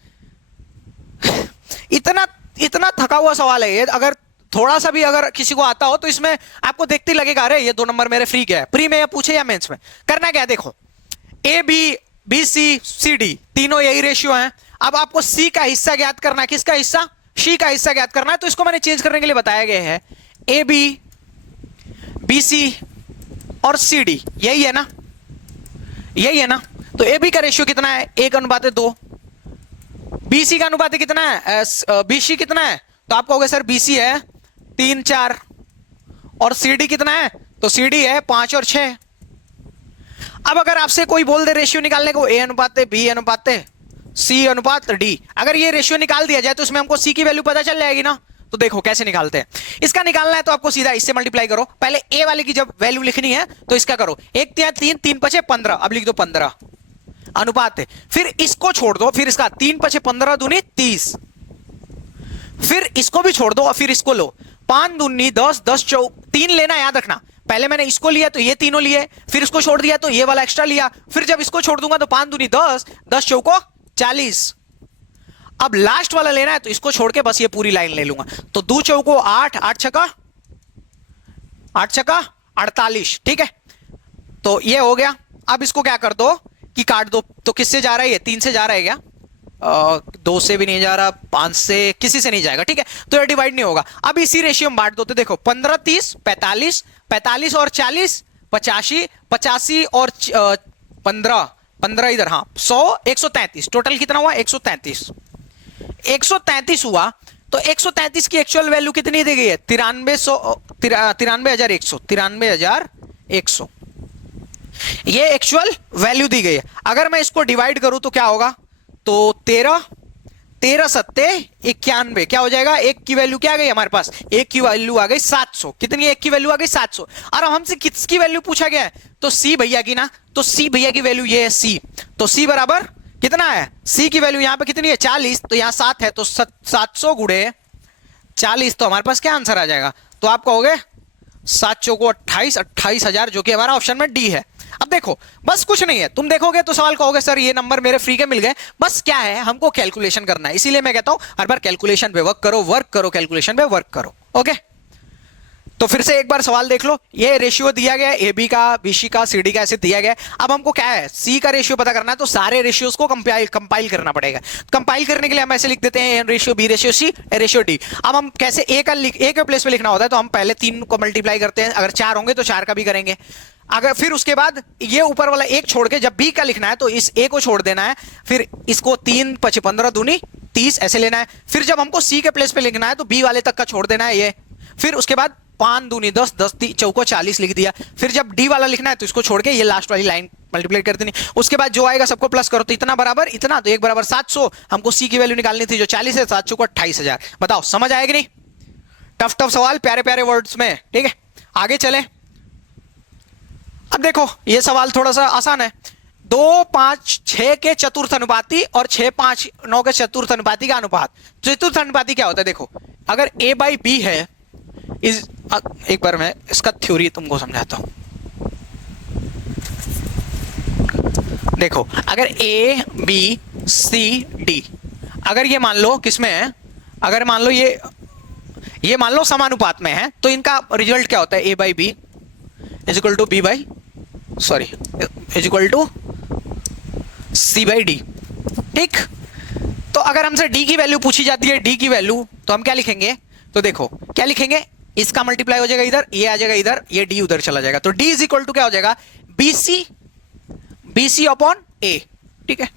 इतना इतना थका हुआ सवाल है ये, अगर थोड़ा सा भी अगर किसी को आता हो तो इसमें आपको देखते ही लगेगा अरे ये 2 नंबर मेरे फ्री क्या है, प्री में या पूछे या मेंस में। करना क्या है, देखो A B, B C, C D तीनों यही रेशियो हैं। अब आपको सी का हिस्सा ज्ञात करना है, किसका हिस्सा, सी का हिस्सा ज्ञात करना है। तो इसको मैंने चेंज करने के लिए बताया गया है, ए बी, बी सी और सी डी, यही है ना, यही है ना। तो ए बी का रेशियो कितना है, 1:2। बी सी का अनुपात कितना है, बी सी कितना है, तो आपको होगा सर बी सी है 3, 4 और सी डी कितना है, तो सी डी है 5 और 6। अब अगर आपसे कोई बोल दे रेशियो निकालने को, ए अनुपात बी अनुपात सी अनुपात डी, अगर ये रेशियो निकाल दिया जाए तो इसमें हमको सी की वैल्यू पता चल जाएगी ना। तो देखो कैसे निकालते हैं, इसका निकालना है तो आपको सीधा इससे मल्टीप्लाई करो। पहले ए वाले की जब वैल्यू लिखनी है तो इसका करो, 1 3 3 3 5 15, अब लिख दो 15 अनुपात है। फिर इसको छोड़ दो, फिर इसका 3 5 15 दूनी 30, फिर इसको भी छोड़ दो और फिर इसको लो, 5 दूनी 10, 10 चौक 3 लेना याद रखना। पहले मैंने इसको लिया तो ये तीनों लिए, फिर इसको छोड़ दिया तो ये वाला एक्स्ट्रा लिया, फिर जब इसको छोड़ दूंगा तो 5 दूनी 10, 10 चौको 40। अब लास्ट वाला लेना है तो इसको छोड़ के बस ये पूरी लाइन ले लूंगा, तो 2 चौको 8, 8 छक्का 48, ठीक है। तो ये हो गया। अब इसको क्या कर दो कि काट दो, तो किससे जा रहा है ये, 3 से जा रहा है क्या, 2 से भी नहीं जा रहा, 5 से किसी से नहीं जाएगा, ठीक है। तो ये डिवाइड नहीं होगा। अब इसी रेशियो में बांट दो, तो देखो 15 30 45, 45 और 40 85, 85 और 15 15 इधर, हाँ 100 133, टोटल कितना हुआ 133। 133 हुआ तो 133 की एक्चुअल वैल्यू कितनी दी गई है, 93,100 ये एक्चुअल वैल्यू दी गई है। अगर मैं इसको डिवाइड करूं तो क्या होगा, तो 13 सत्ते 91, क्या हो जाएगा, एक की वैल्यू क्या आ गई हमारे पास, एक की वैल्यू आ गई 700। कितनी, एक की वैल्यू आ गई 700। और हमसे किसकी वैल्यू पूछा गया है, तो सी भैया की ना, तो सी भैया की वैल्यू ये है सी, तो सी बराबर कितना है, सी की वैल्यू यहां पे कितनी है 40, तो यहां 7 है, तो 700 गुणे 40, तो हमारे पास क्या आंसर आ जाएगा, तो आप कहोगे 7 चौको 28,000, जो कि हमारा ऑप्शन में डी है। अब देखो बस कुछ नहीं है, तुम देखोगे तो सवाल कहोगे सर ये नंबर मेरे फ्री के मिल गए, बस क्या है हमको कैलकुलेशन करना है। इसीलिए मैं कहता हूं हर बार कैलकुलेशन पे वर्क करो, कैलकुलेशन पे वर्क करो। ओके, तो फिर से एक बार सवाल देख लो, ये रेशियो दिया गया है ए बी का, बी सी का, सी डी का, ऐसे दिया गया है। अब हमको क्या है, सी का रेशियो पता करना है, तो सारे रेशियोज को कंपाइल करना पड़ेगा। कंपाइल करने के लिए हम ऐसे लिख देते हैं, A ratio B ratio C, A ratio D. अब हम कैसे, ए के प्लेस पे लिखना होता है तो हम पहले 3 को मल्टीप्लाई करते हैं, अगर 4 होंगे तो 4 का भी करेंगे। अगर फिर उसके बाद ये ऊपर वाला एक छोड़ के जब बी का लिखना है तो इस ए को छोड़ देना है, फिर इसको 3 5 15 दूनी 30 ऐसे लेना है। फिर जब हमको सी के प्लेस पे लिखना है तो बी वाले तक का छोड़ देना है ये, फिर उसके बाद 5 दूनी 10, 10 चौको 40 लिख दिया। फिर जब डी वाला लिखना है तो इसको छोड़ के ये लास्ट वाली लाइन मल्टीप्लाई कर देनी। उसके बाद जो आएगा सबको प्लस करो, तो इतना बराबर इतना, तो 1 बराबर 700। हमको सी की वैल्यू निकालनी थी जो 40 है, 700 को 28,000। बताओ समझ आएगी नहीं? टफ टफ सवाल, प्यारे प्यारे वर्ड्स में, ठीक है। आगे चले। अब देखो ये सवाल थोड़ा सा आसान है। 2, 5, 6 के चतुर्थ अनुपाती और 6, 5, 9 के चतुर्थ अनुपाती का अनुपात। चतुर्थ अनुपाती क्या होता है? देखो अगर a बाई बी है, एक बार मैं इसका थ्योरी तुमको समझाता हूं। देखो अगर a b c d, अगर ये मान लो किसमें है, अगर मान लो ये मान लो समानुपात में है, तो इनका रिजल्ट क्या होता है? a by B is equal to b by is equal to c by D. ठीक, तो अगर हमसे d की वैल्यू पूछी जाती है, d की वैल्यू, तो हम क्या लिखेंगे? तो देखो क्या लिखेंगे, इसका मल्टीप्लाई हो जाएगा इधर, ये आ जाएगा इधर, ये d उधर चला जाएगा, तो d इज इक्वल टू क्या हो जाएगा? bc upon a। ठीक है,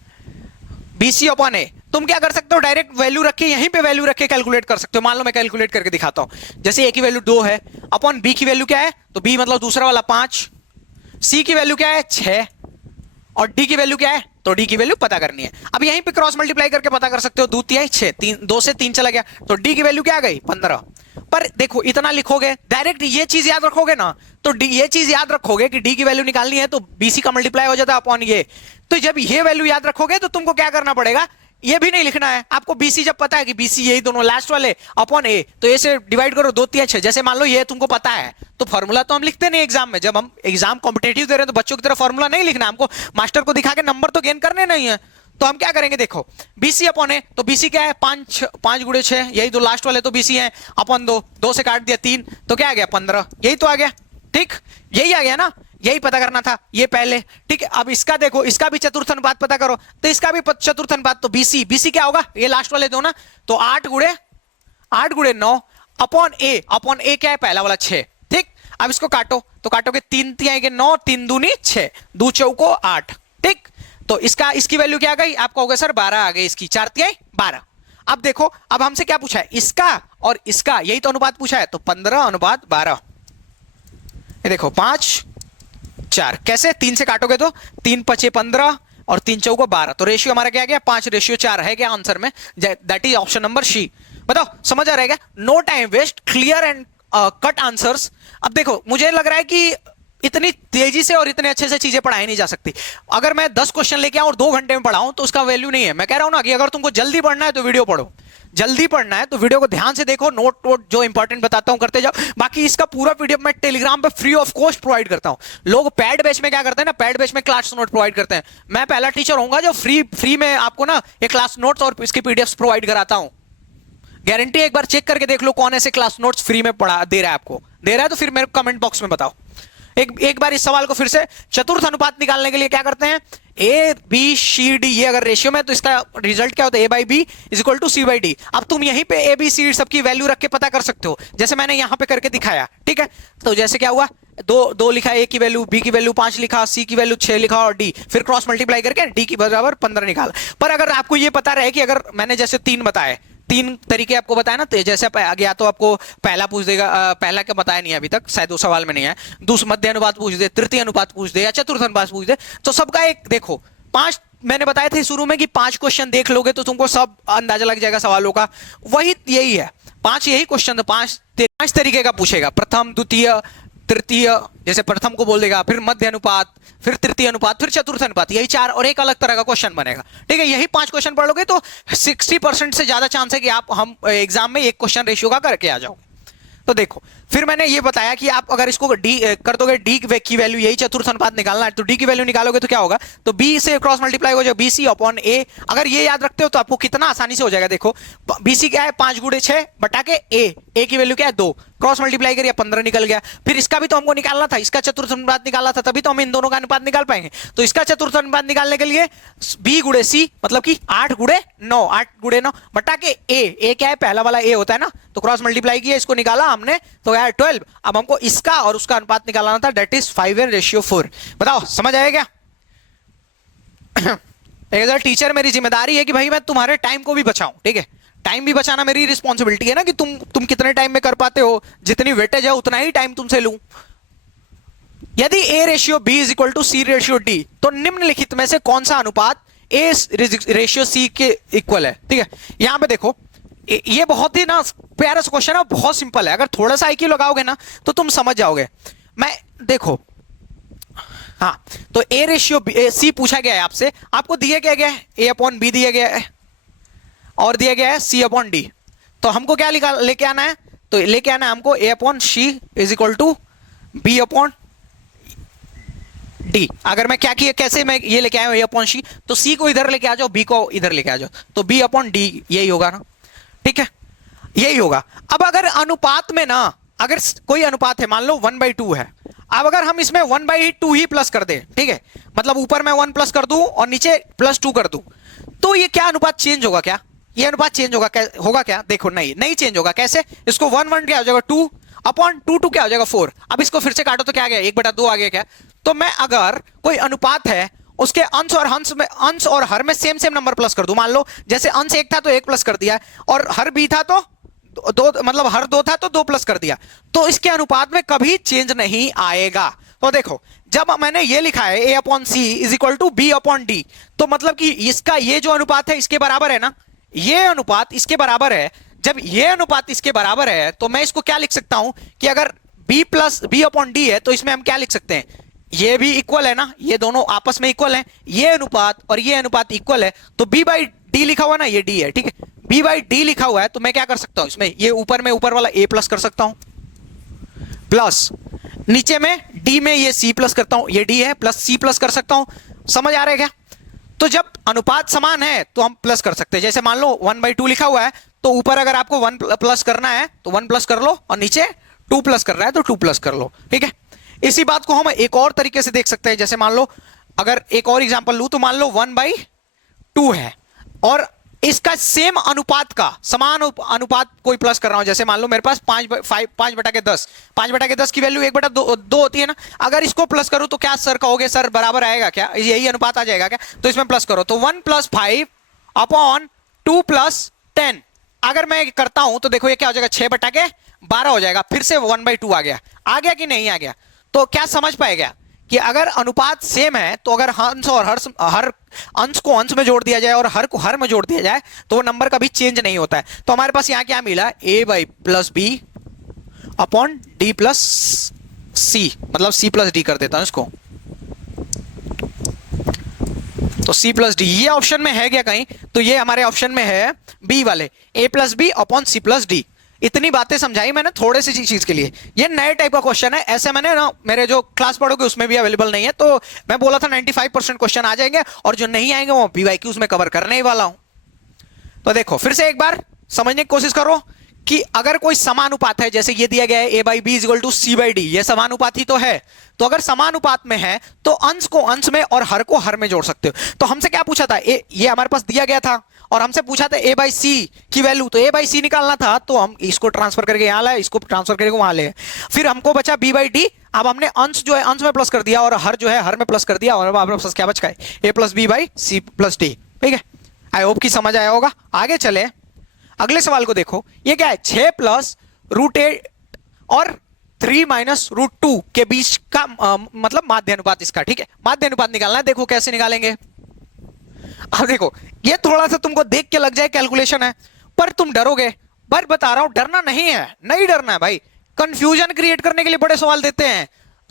bc अपॉन a। तुम क्या कर सकते हो? डायरेक्ट वैल्यू रख के, यहीं पे वैल्यू रख के कैलकुलेट कर सकते हो। मान लो मैं कैलकुलेट करके दिखाता हूं। जैसे a की वैल्यू 2 है, अपॉन b की वैल्यू क्या है? तो b मतलब दूसरा वाला 5, c की वैल्यू क्या है? 6, और d की वैल्यू क्या है? तो d की वैल्यू पता करनी है। अब यहीं पे क्रॉस मल्टीप्लाई करके पता कर सकते हो। 2 तिहाई 6, 2 से 3 चला गया, तो d की वैल्यू क्या आ गई? 15। पर देखो इतना लिखोगे, डायरेक्ट ये चीज याद रखोगे ना, तो ये चीज याद रखोगे कि d की वैल्यू निकालनी है तो bc का मल्टीप्लाई हो जाता है अपॉन ये। तो जब ये वैल्यू याद रखोगे तो तुमको क्या करना पड़ेगा? ये भी नहीं लिखना है आपको। bc जब पता है कि bc यही दोनों लास्ट वाले अपॉन a, तो ए से डिवाइड करो, 2 तिहाई 6। जैसे मान लो ये तुमको पता है, तो फॉर्मूला तो हम लिखते नहीं एग्जाम में। जब हम एग्जाम कॉम्पिटेटिव दे रहे हैं तो बच्चों की तरह फॉर्मूला नहीं लिखना, हमको मास्टर को दिखा के नंबर तो गेन करने नहीं है। तो हम क्या करेंगे? देखो bc अपॉन ए, तो bc क्या है? 5 गुणे 6, यही दो लास्ट वाले तो bc हैं, अपॉन 2, 2 से काट दिया 3, तो क्या आ गया? 15। यही तो आ गया। ठीक, यही आ गया ना, यही पता करना था ये पहले। ठीक है, अब इसका देखो, इसका भी चतुर्थ अनुपात पता करो, तो इसका भी चतुर्थ अनुपात, तो bc क्या होगा? ये लास्ट वाले दो ना, तो 8 गुणे 9 अपॉन ए क्या है? पहला वाला 6। ठीक, अब इसको काटो, तो काटोगे 3 तिहाई के 9, 3 दूनी 6, 2 चौको 8। ठीक, तो इसकी वैल्यू क्या आ गई? आपको होगा सर 12 आ गई इसकी, 4 तिहाई 12। अब देखो, अब हमसे क्या पूछा है? इसका और इसका, यही तो अनुपात पूछा है, तो 15:12। ये देखो 5, 4, कैसे? 3 से काटोगे तो 3 पचे 15 और 3 चौको 12, तो रेशियो हमारा क्या गया? 5:4 है क्या आंसर में? That is option number C. बताओ समझ आ रहा है क्या? No time waste, clear and cut answers. अब देखो मुझे लग रहा है कि इतनी तेजी से और इतने अच्छे से चीजें पढ़ाई नहीं जा सकती। अगर मैं 10 क्वेश्चन लेके आऊं और 2 घंटे में पढ़ाऊं तो उसका वैल्यू नहीं है। मैं कह रहा हूं ना कि अगर तुमको जल्दी पढ़ना है तो वीडियो पढ़ो, जल्दी पढ़ना है तो वीडियो को ध्यान से देखो, नोट जो इंपॉर्टेंट बताता हूं करते जाओ। बाकी इसका पूरा पीडीएफ मैं टेलीग्राम पे फ्री ऑफ कॉस्ट प्रोवाइड करता हूं। लोग पैड बैच में क्या करते हैं ना, पैड बैच में क्लास नोट प्रोवाइड करते हैं। मैं पहला टीचर होऊंगा जो फ्री में आपको ना ये क्लास नोट्स और इसके पीडीएफ प्रोवाइड कराता हूं। गारंटी, एक बार चेक करके देख लो कौन ऐसे क्लास नोट्स फ्री में पढ़ा दे रहा है आपको। दे रहा है तो फिर मेरे कमेंट बॉक्स में बताओ। एक बार इस सवाल को फिर से, चतुर्थ अनुपात निकालने के लिए क्या करते हैं? ए बी सी डी, ये अगर रेशियो में, तो इसका रिजल्ट क्या होता है? A by B is equal to C by D. अब तुम यहीं पे ए बी सी सबकी वैल्यू रख के पता कर सकते हो, जैसे मैंने यहां पे करके दिखाया। ठीक है, तो जैसे क्या हुआ, 2 लिखा, ए की वैल्यू, बी की वैल्यू 5 लिखा, सी की वैल्यू 6 लिखा, और डी फिर क्रॉस मल्टीप्लाई करके डी की बराबर 15 निकाला। पर अगर आपको ये पता रहे कि अगर मैंने जैसे 3 बताए, 3 तरीके आपको बताया ना, तो जैसे गया तो आपको पहला पूछ देगा, पहला क्या बताया नहीं अभी तक, शायद 2 सवाल में नहीं है, दूसरा मध्य अनुपात पूछ दे, तृतीय अनुपात पूछ दे, या चतुर्थ अनुपात पूछ दे, तो सबका एक देखो 5 मैंने बताए थे शुरू में कि 5 क्वेश्चन देख लोगे तो तुमको सब अंदाजा लग जाएगा सवालों का। वही यही है, 5 यही क्वेश्चन, तो 5 तरीके का पूछेगा, प्रथम, द्वितीय, तृतीय, जैसे प्रथम को बोल देगा, फिर मध्य अनुपात, फिर तृतीय अनुपात, फिर चतुर्थ अनुपात, यही 4 और एक अलग तरह का क्वेश्चन बनेगा। ठीक है, यही 5 क्वेश्चन पढ़ लोगे तो 60% से ज्यादा चांस है कि हम एग्जाम में एक क्वेश्चन रेशियो का करके आ जाओगे। तो देखो, फिर मैंने ये बताया कि आप अगर इसको डी कर दोगे, डी की वैल्यू, यही चतुर्थ अनुपात निकालना है, तो डी की वैल्यू निकालोगे तो क्या होगा? तो बी से क्रॉस मल्टीप्लाई हो जाएगा, बी सी अपॉन ए। अगर ये याद रखते हो तो आपको कितना आसानी से हो जाएगा। देखो बी सी क्या है? 5 गुणे 6 बटा के ए की वैल्यू क्या है? 2, क्रॉस मल्टीप्लाई करिए, 15 निकल गया। फिर इसका भी तो हमको निकालना था, इसका चतुर्थ अनुपात निकालना था, तभी तो हम इन दोनों का अनुपात निकाल पाएंगे। तो इसका चतुर्थ अनुपात निकालने के लिए बी गुणे सी, मतलब कि 8 गुणे 9 बटा के ए क्या है? पहला वाला ए होता है ना, तो क्रॉस मल्टीप्लाई किया, इसको निकाला हमने, तो यार 12। अब हमको इसका और उसका अनुपात निकालना था, दैट इज 5:4। बताओ समझ आएगा? एज अ टीचर मेरी जिम्मेदारी है कि भाई मैं तुम्हारे टाइम को भी बचाऊं। ठीक है, टाइम भी बचाना मेरी रिस्पॉन्सिबिलिटी है ना, कि तुम कितने टाइम में कर पाते हो, जितनी वेटेज है उतना ही टाइम तुमसे लूं। यदि A ratio B is equal to C ratio D, तो निम्नलिखित में से कौन सा अनुपात ए रेशियो सी के इक्वल है। ठीक है, यहां पे देखो ये बहुत ही ना प्यारा सा क्वेश्चन है, बहुत सिंपल है। अगर थोड़ा सा IQ लगाओगे ना तो तुम समझ जाओगे। मैं देखो, हाँ, तो ए रेशियो सी पूछा गया है आपसे, आपको दिया गया है ए अपॉन बी दिया गया है और दिया गया है सी अपॉन डी। तो हमको क्या लेके आना है, तो लेके आना है हमको A upon C is equal to B upon D. अगर मैं क्या किया, कैसे मैं ये लेके आया हूं ए अपॉन सी, तो सी को इधर लेके आ जाओ, बी को इधर लेके आ जाओ, तो बी अपॉन डी यही होगा ना। ठीक है, यही होगा। अब अगर अनुपात में ना, अगर कोई अनुपात है, मान लो 1/2 है, अब अगर हम इसमें 1/2 ही प्लस कर दें, ठीक है, मतलब ऊपर मैं 1 प्लस कर दूं और नीचे +2 कर दूं, तो ये क्या अनुपात चेंज होगा क्या? ये अनुपात चेंज होगा क्या? देखो नहीं चेंज होगा। कैसे? इसको 1 क्या हो जाएगा 2 अपॉन 2 क्या हो जाएगा 4। अब इसको फिर से काटो तो क्या आ गया 1/2 आ गया क्या? तो मैं अगर कोई अनुपात है उसके अंश और हर में सेम नंबर प्लस कर दूं, मान लो जैसे अंश 1 था तो 1 प्लस कर दिया और हर बी था तो 2, मतलब हर 2 था तो 2 प्लस कर दिया, तो इसके अनुपात में कभी चेंज नहीं आएगा। तो देखो जब मैंने ये लिखा है A upon C is equal to B upon D, तो मतलब कि इसका ये जो अनुपात है इसके बराबर है ना, ये अनुपात इसके बराबर है। जब ये अनुपात इसके बराबर है तो मैं इसको क्या लिख सकता हूं कि अगर बी अपॉन डी है तो इसमें हम क्या लिख सकते हैं, ये भी इक्वल है ना, ये दोनों आपस में इक्वल है, ये अनुपात और ये अनुपात इक्वल है, तो बी बाई डी लिखा हुआ ना, ये डी है। ठीक है, बी बाई डी लिखा हुआ है तो मैं क्या कर सकता हूं, इसमें ये ऊपर वाला ए प्लस कर सकता हूं, प्लस नीचे में डी में ये सी प्लस करता हूं, ये डी है, प्लस सी प्लस कर सकता हूं। समझ आ रहा है क्या? तो जब अनुपात समान है तो हम प्लस कर सकते हैं। जैसे मान लो 1/2 लिखा हुआ है तो ऊपर अगर आपको 1 प्लस करना है तो 1 प्लस कर लो और नीचे 2 प्लस कर रहा है तो 2 प्लस कर लो। ठीक है, इसी बात को हम एक और तरीके से देख सकते हैं। जैसे मान लो अगर एक और एग्जांपल लूं तो मान लो 1/2 है और इसका सेम अनुपात का समान अनुपात कोई प्लस कर रहा हूं, जैसे मान लो मेरे पास 5/10 की वैल्यू 1/2 होती है ना, अगर इसको प्लस करूं तो क्या सर कहोगे, सर बराबर आएगा क्या, यही अनुपात आ जाएगा क्या? तो इसमें प्लस करो तो 1 + 5 अपॉन 2 + 10 अगर मैं करता हूं तो देखो ये क्या हो जाएगा 6/12 हो जाएगा। फिर से 1/2 आ गया कि नहीं आ गया? तो क्या समझ पाएगा कि अगर अनुपात सेम है तो अगर अंश और हर अंश को अंश में जोड़ दिया जाए और हर को हर में जोड़ दिया जाए तो वो नंबर कभी चेंज नहीं होता है। तो हमारे पास यहां क्या मिला, a plus B upon D plus C, मतलब c प्लस डी कर देता हूं इसको, तो c प्लस डी ये ऑप्शन में है क्या कहीं? तो ये हमारे ऑप्शन में है बी वाले, a plus B upon C plus D. इतनी बातें समझाई मैंने थोड़े सी चीज के लिए। ये नए टाइप का क्वेश्चन है, ऐसे मैंने ना मेरे जो क्लास पढ़ोगे उसमें भी अवेलेबल नहीं है, तो मैं बोला था 95% क्वेश्चन आ जाएंगे और जो नहीं आएंगे वो PYQs में कवर करने ही वाला हूं। तो देखो फिर से एक बार समझने की कोशिश करो कि अगर कोई समानुपात है, जैसे ये दिया गया है a/b = c/d, ये समानुपात ही तो है। तो अगर समानुपात में है तो अंश को अंश में और हर को हर में जोड़ सकते हो। तो हमसे क्या पूछा था, ये हमारे पास दिया गया था और हमसे पूछा था a/c की वैल्यू, तो a/c निकालना था तो हम इसको ट्रांसफर करके यहां लाए, इसको ट्रांसफर करके वहां ले, फिर हमको बचा b/d। अब हमने अंश जो है अंश में प्लस कर दिया और हर जो है हर में प्लस कर दिया और अब हमारे पास क्या बच गया, a + b/c + d। ठीक है, आई होप कि समझ आया होगा। आगे चले अगले सवाल को देखो, ये क्या है 6 + √8 और 3 - √2 के बीच का मतलब माध्य अनुपात इसका। ठीक है, माध्य अनुपात निकालना है। देखो कैसे निकालेंगे। अब देखो ये थोड़ा सा तुमको देख के लग जाए कैलकुलेशन है, पर तुम डरोगे। पर बता रहा हूं डरना नहीं है, नहीं डरना है भाई। कंफ्यूजन क्रिएट करने के लिए बड़े सवाल देते हैं।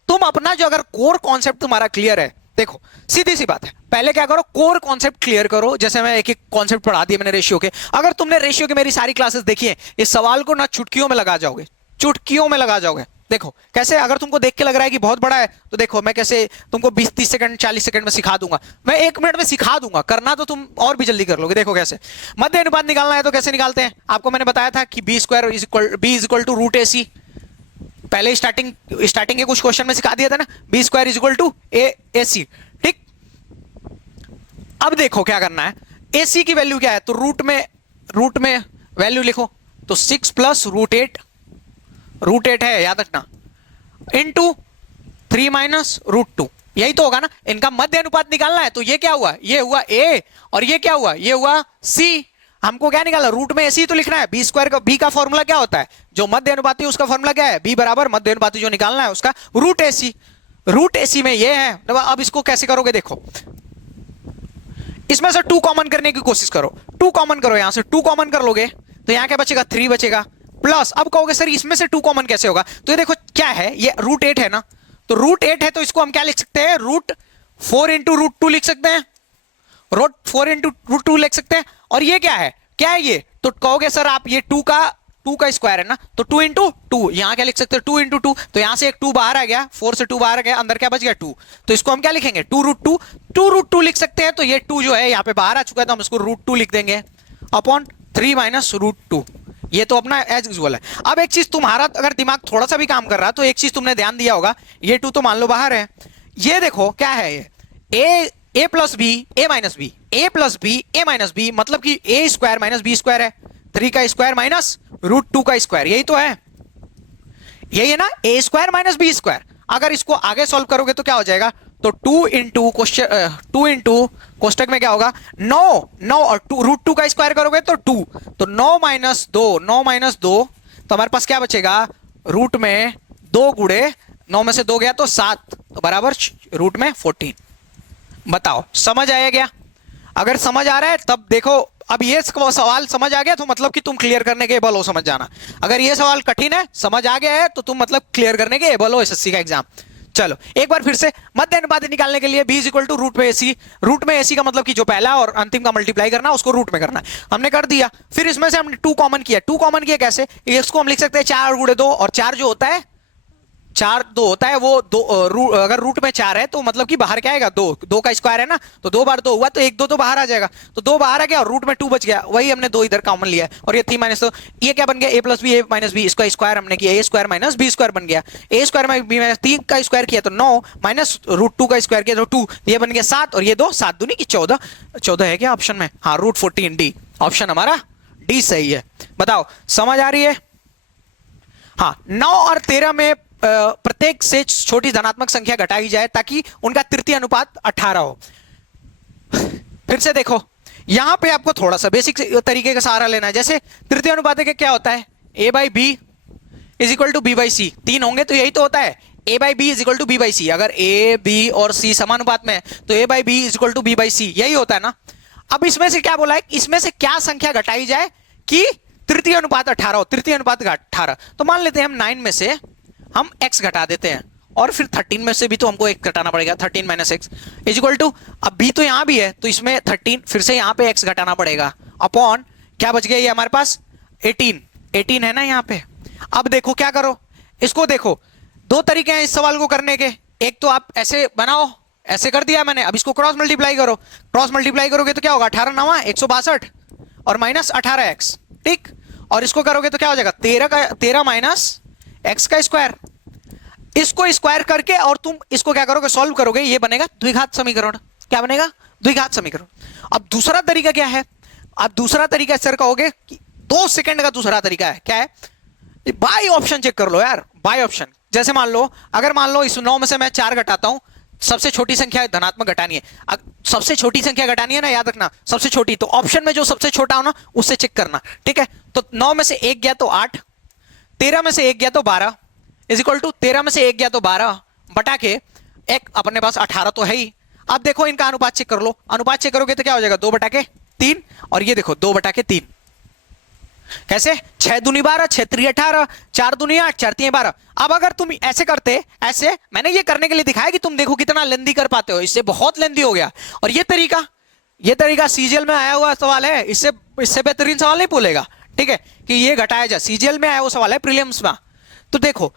तुम अपना जो अगर कोर कॉन्सेप्ट तुम्हारा क्लियर है, देखो सीधी सी बात है, पहले क्या करो कोर कॉन्सेप्ट क्लियर करो। जैसे मैं एक कॉन्सेप्ट पढ़ा दिया मैंने रेशियो के, अगर तुमने रेशियो की मेरी सारी क्लासेस देखी है, इस सवाल को ना चुटकियों में लगा जाओगे, चुटकियों में लगा जाओगे। देखो कैसे, अगर तुमको देख के लग रहा है कि बहुत बड़ा है तो देखो मैं कैसे तुमको 20-30 सेकंड 40 सेकंड में सिखा दूंगा, मैं 1 मिनट में सिखा दूंगा। करना तो तुम और भी जल्दी कर लोगे। देखो कैसे मध्य अनुपात निकालना है तो कैसे निकालते हैं, आपको मैंने बताया था कि b² = √ac। पहले स्टार्टिंग के कुछ क्वेश्चन में सिखा दिया था ना, b² = ac। ठीक, अब देखो क्या करना है, ac की वैल्यू क्या है, तो रूट में वैल्यू लिखो, तो 6 + √8 है याद रखना, इंटू 3 - √2, यही तो होगा ना। इनका मध्य अनुपात निकालना है तो ये क्या हुआ, ये हुआ a और ये क्या हुआ, ये हुआ c। हमको क्या निकालना, रूट में एसी तो लिखना है। बी स्क्वायर का, बी का फॉर्मूला क्या होता है, जो मध्य अनुपाती उसका फॉर्मूला क्या है, बी बराबर मध्य अनुपाती जो निकालना है उसका रूट एसी। रूट एसी में ये है। तो अब इसको कैसे करोगे, देखो इसमें से 2 कॉमन करने की कोशिश करो। 2 कॉमन करो, यहां से 2 कॉमन कर लोगे तो यहां क्या बचेगा, 3 बचेगा। प्लस अब कहोगे सर इसमें से 2 कॉमन कैसे होगा, तो ये देखो क्या है, ये रूट 8 है ना, तो रूट 8 है तो इसको हम क्या लिख सकते हैं, रूट 4 इंटू रूट 2 लिख सकते हैं, रूट 4 इंटू रूट 2 लिख सकते हैं। और ये क्या है ये, तो कहोगे सर आप ये 2 का स्क्वायर है ना, तो 2 इंटू 2, यहां क्या लिख सकते हैं 2 इंटू 2, तो यहां से एक 2 बाहर आ गया, 4 से 2 बाहर आ गया, अंदर क्या बच गया 2, तो इसको हम क्या लिखेंगे 2 रूट 2, 2 रूट 2 लिख सकते हैं। तो ये 2 जो है यहां पे बाहर आ चुका है तो हम इसको रूट 2 लिख देंगे अपॉन 3 माइनस रूट 2। ये तो अपना एज यूजुअल है। अब एक चीज तुम्हारा अगर दिमाग थोड़ा सा भी काम कर रहा तो एक चीज तुमने ध्यान दिया होगा, ये 2 तो मान लो बाहर है, ये देखो क्या है, ये ए प्लस बी ए माइनस बी, ए प्लस बी ए माइनस बी, मतलब कि ए स्क्वायर माइनस बी स्क्वायर है, 3 का स्क्वायर माइनस रूट 2 का स्क्वायर, यही तो है, यही है ना, ए स्क्वायर माइनस बी स्क्वायर। अगर इसको आगे सॉल्व करोगे तो क्या हो जाएगा, तो 2 इंटू कोष्टक में क्या होगा 9 और रूट 2 का स्क्वायर करोगे तो 2, तो 9 माइनस 2 तो हमारे पास क्या बचेगा, रूट में 2 गुड़े 9 में से 2 गया तो 7, तो बराबर रूट में 14। बताओ समझ आया क्या? अगर समझ आ रहा है तब देखो, अब ये सवाल समझ आ गया तो मतलब कि तुम क्लियर करने के एबल हो, समझ जाना। अगर ये सवाल कठिन है, समझ आ गया है तो तुम मतलब क्लियर करने के एबल हो एसएससी का एग्जाम। चलो एक बार फिर से मध्य अनुपात निकालने के लिए b is equal to root में एसी, रूट में एसी का मतलब कि जो पहला और अंतिम का मल्टीप्लाई करना उसको रूट में करना है, हमने कर दिया। फिर इसमें से हमने 2 कॉमन किया, 2 कॉमन किया कैसे, इसको हम लिख सकते हैं 4 गुणे 2, और 4 जो होता है 4 2 होता है वो 2, अगर रूट में 4 है तो मतलब कि बाहर क्या आएगा 2 का स्क्वायर है ना, तो 2 बार 2 हुआ तो 1 2 तो बाहर आ जाएगा, तो 2 बाहर आ गया और रूट में 2 बच गया, वही हमने 2 इधर कॉमन लिया है। और ये 3 माइनस, तो ये क्या बन गया, ए प्लस बी ए माइनस बी, इसका स्क्वायर हमने किया ए स्क्वायर माइनस बी स्क्वायर बन गया, ए स्क्वायर माइनस बी माइनस 3 का स्क्वायर किया तो 9 माइनस रूट 2 का स्क्वायर किया तो 2, ये बन गया 7, और ये 2 7 दूनी की 14 है क्या ऑप्शन में, हाँ रूट 14 डी, ऑप्शन हमारा डी सही है। बताओ समझ आ रही है? हाँ 9 और 13 में प्रत्येक से छोटी धनात्मक संख्या घटाई जाए ताकि उनका तृतीय अनुपात 18 हो। फिर से देखो यहां पे आपको थोड़ा सा बेसिक तरीके का सहारा लेना है। जैसे तृतीय अनुपात के क्या होता है, a by B is equal to B by C, 3 होंगे तो यही तो होता है, a by B is equal to B by C. अगर a b और c समानुपात में है तो a by B is equal to B by C, यही होता है ना। अब इसमें से क्या बोला है, इसमें से क्या संख्या घटाई जाए कि तृतीय अनुपात 18 हो, तृतीय अनुपात 18, तो मान लेते हैं हम 9 में से हम x घटा देते हैं, और फिर 13 में से भी तो हमको x घटाना पड़ेगा, 13 minus X is equal to, अब b तो यहां भी है तो इसमें 13 फिर से यहां पे x घटाना पड़ेगा, अपॉन क्या बच गया ये हमारे पास 18 है ना यहाँ पे। अब देखो क्या करो, इसको देखो 2 तरीके हैं इस सवाल को करने के, एक तो आप ऐसे बनाओ, ऐसे कर दिया मैंने, अब इसको क्रॉस मल्टीप्लाई करो, क्रॉस मल्टीप्लाई करोगे तो क्या होगा 18 9 162 और माइनस 18x, ठीक, और इसको करोगे तो क्या हो जाएगा 13 माइनस x का स्क्वायर, इसको स्क्वायर करके और तुम इसको क्या करोगे सॉल्व करोगे, ये बनेगा द्विघात समीकरण। क्या बनेगा, द्विघात समीकरण। अब दूसरा तरीका क्या है, अब दूसरा तरीका सर कहोगे कि 2 सेकंड का दूसरा तरीका है, क्या है, बाय ऑप्शन चेक कर लो यार, बाय ऑप्शन। जैसे मान लो अगर मान लो इस 9 में से मैं 4 घटाता हूं, सबसे छोटी संख्या धनात्मक घटानी है, सबसे छोटी संख्या घटानी है ना, याद रखना सबसे छोटी, तो ऑप्शन में जो सबसे छोटा हो ना उससे चेक करना, ठीक है। तो 9 में से 1 गया तो 8, 13 में से 1 गया तो 12 इज इक्वल टू 13 में से 1 गया तो 12 बटा के एक अपने पास 18 तो है ही। अब देखो इनका अनुपात चेक कर लो, अनुपात चेक करोगे तो क्या हो जाएगा 2 बटा के 3, और ये देखो 2 बटा के 3, कैसे 6 दूनी 12 6 3 18 4 दूनी 8 4 3 12। अब अगर तुम ऐसे करते, ऐसे मैंने ये करने के लिए दिखाया कि तुम देखो कितना लेंदी कर पाते हो, इससे बहुत लेंदी हो गया। और ये तरीका सीजीएल में आया हुआ सवाल है, इससे बेहतरीन सवाल नहीं बोलेगा, ठीक है, कि ये घटाया जाए, सीजीएल में आया हुआ सवाल है प्रीलिम्स में। तो देखो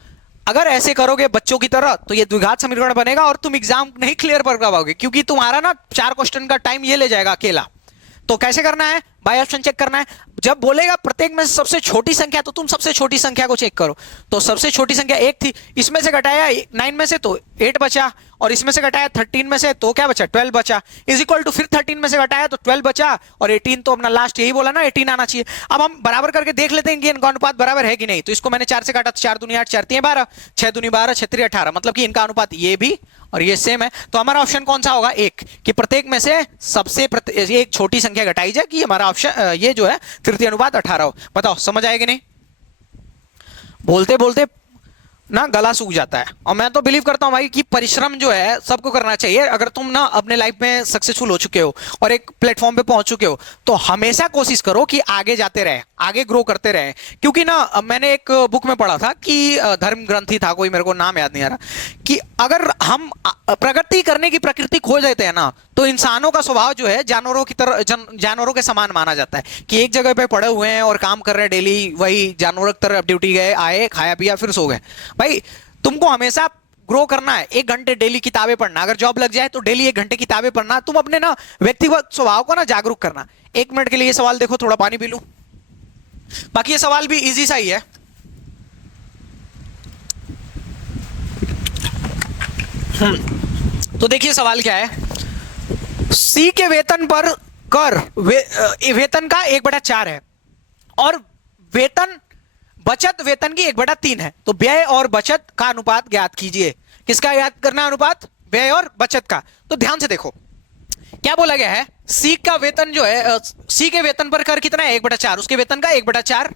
अगर ऐसे करोगे बच्चों की तरह तो ये द्विघात समीकरण बनेगा और तुम एग्जाम नहीं क्लियर कर पाओगे, क्योंकि तुम्हारा ना 4 क्वेश्चन का टाइम ये ले जाएगा अकेला। तो कैसे करना है, बाय ऑप्शन चेक करना है। जब बोलेगा प्रत्येक में से सबसे छोटी संख्या, तो तुम सबसे छोटी संख्या को चेक करो। तो सबसे छोटी संख्या 1 थी, इसमें से घटाया 9 में से तो 8 बचा, और इसमें से घटाया 13 में से तो क्या बचा, 12 बचा, इज इक्वल टू फिर 13 में से घटाया तो 12 बचा, और 18 तो अपना लास्ट यही बोला ना 18 आना चाहिए। अब हम बराबर करके देख लेते हैं कि इनका अनुपात बराबर है कि नहीं। तो इसको मैंने 4 से काटा तो 4 दूनी 8, 4 3 12, 6 दूनी 12, 6 3 18, मतलब कि इनका अनुपात ये भी और ये सेम है। तो हमारा ऑप्शन कौन सा होगा, एक, कि प्रत्येक में से सबसे एक छोटी संख्या घटाई जाए, कि हमारा ऑप्शन ये जो है तृतीय अनुपात 18 हो। बताओ समझ आएगी नहीं? बोलते बोलते ना गला सूख जाता है। और मैं तो बिलीव करता हूं भाई कि परिश्रम जो है सबको करना चाहिए। अगर तुम ना अपने लाइफ में सक्सेसफुल हो चुके हो और एक प्लेटफॉर्म पे पहुंच चुके हो, तो हमेशा कोशिश करो कि आगे जाते रहे, आगे ग्रो करते रहे। क्योंकि ना मैंने एक बुक में पढ़ा था कि धर्म ग्रंथी था कोई, मेरे को नाम याद नहीं आ रहा, कि अगर हम प्रगति करने की प्रकृति खो देते हैं ना, तो इंसानों का स्वभाव जो है जानवरों की तरह, जानवरों के समान माना जाता है, कि एक जगह पे पड़े हुए हैं और काम कर रहे हैं डेली, वही जानवरों की तरह ड्यूटी गए, आए, खाया पिया, फिर सो गए। भाई तुमको हमेशा ग्रो करना है। 1 घंटे डेली किताबें पढ़ना, अगर जॉब लग जाए तो डेली 1 घंटे किताबें पढ़ना। तुम अपने ना व्यक्तिगत स्वभाव को ना जागरूक करना। 1 मिनट के लिए ये सवाल देखो, थोड़ा पानी पी लूं। बाकी ये सवाल भी इजी सा ही है। तो देखिए सवाल क्या है, सी के वेतन पर कर वेतन का 1/4 है, और वेतन बचत वेतन की 1/3 है। तो व्यय और बचत का अनुपात ज्ञात कीजिए। किसका याद करना है अनुपात? व्यय और बचत का। तो ध्यान से देखो क्या बोला गया है, सी का वेतन जो है, सी के वेतन पर कर कितना है, 1/4, उसके वेतन का 1/4,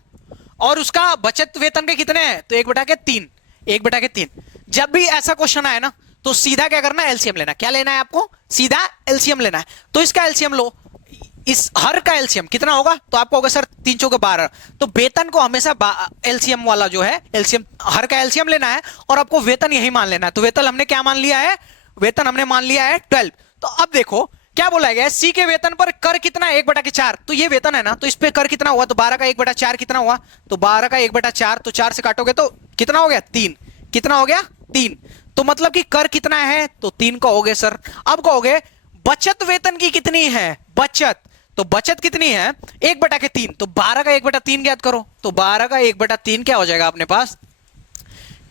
और उसका बचत वेतन के कितने हैं, तो 1/3, 1/3। जब भी ऐसा क्वेश्चन आए ना, तो सीधा क्या करना है, एलसीएम लेना। क्या लेना है आपको? सीधा एलसीएम लेना है। तो इसका एलसीएम लो, इस हर का एलसीएम कितना होगा, तो आपको होगा सर 3 चौके 12। तो वेतन को हमेशा एलसीएम वाला जो है, एलसीएम हर का एलसीएम लेना है, और आपको वेतन यही मान लेना है। तो वेतन हमने क्या मान लिया है, वेतन हमने मान लिया है 12। तो अब देखो क्या बोला गया है, सी के वेतन पर कर कितना है, 1/4। तो ये वेतन है ना, तो इस पे कर कितना हुआ, तो 12 का 1/4 कितना हुआ, तो 12 का 1/4, तो 4 से काटोगे तो कितना हो गया, 3। कितना हो गया, 3। तो मतलब कि कर कितना है, तो 3 कहोगे सर। अब कहोगे बचत वेतन की कितनी है, बचत, तो बचत कितनी है, 1/3। तो 12 का 1/3 ज्ञात करो। तो 12 का 1/3 क्या हो जाएगा अपने पास,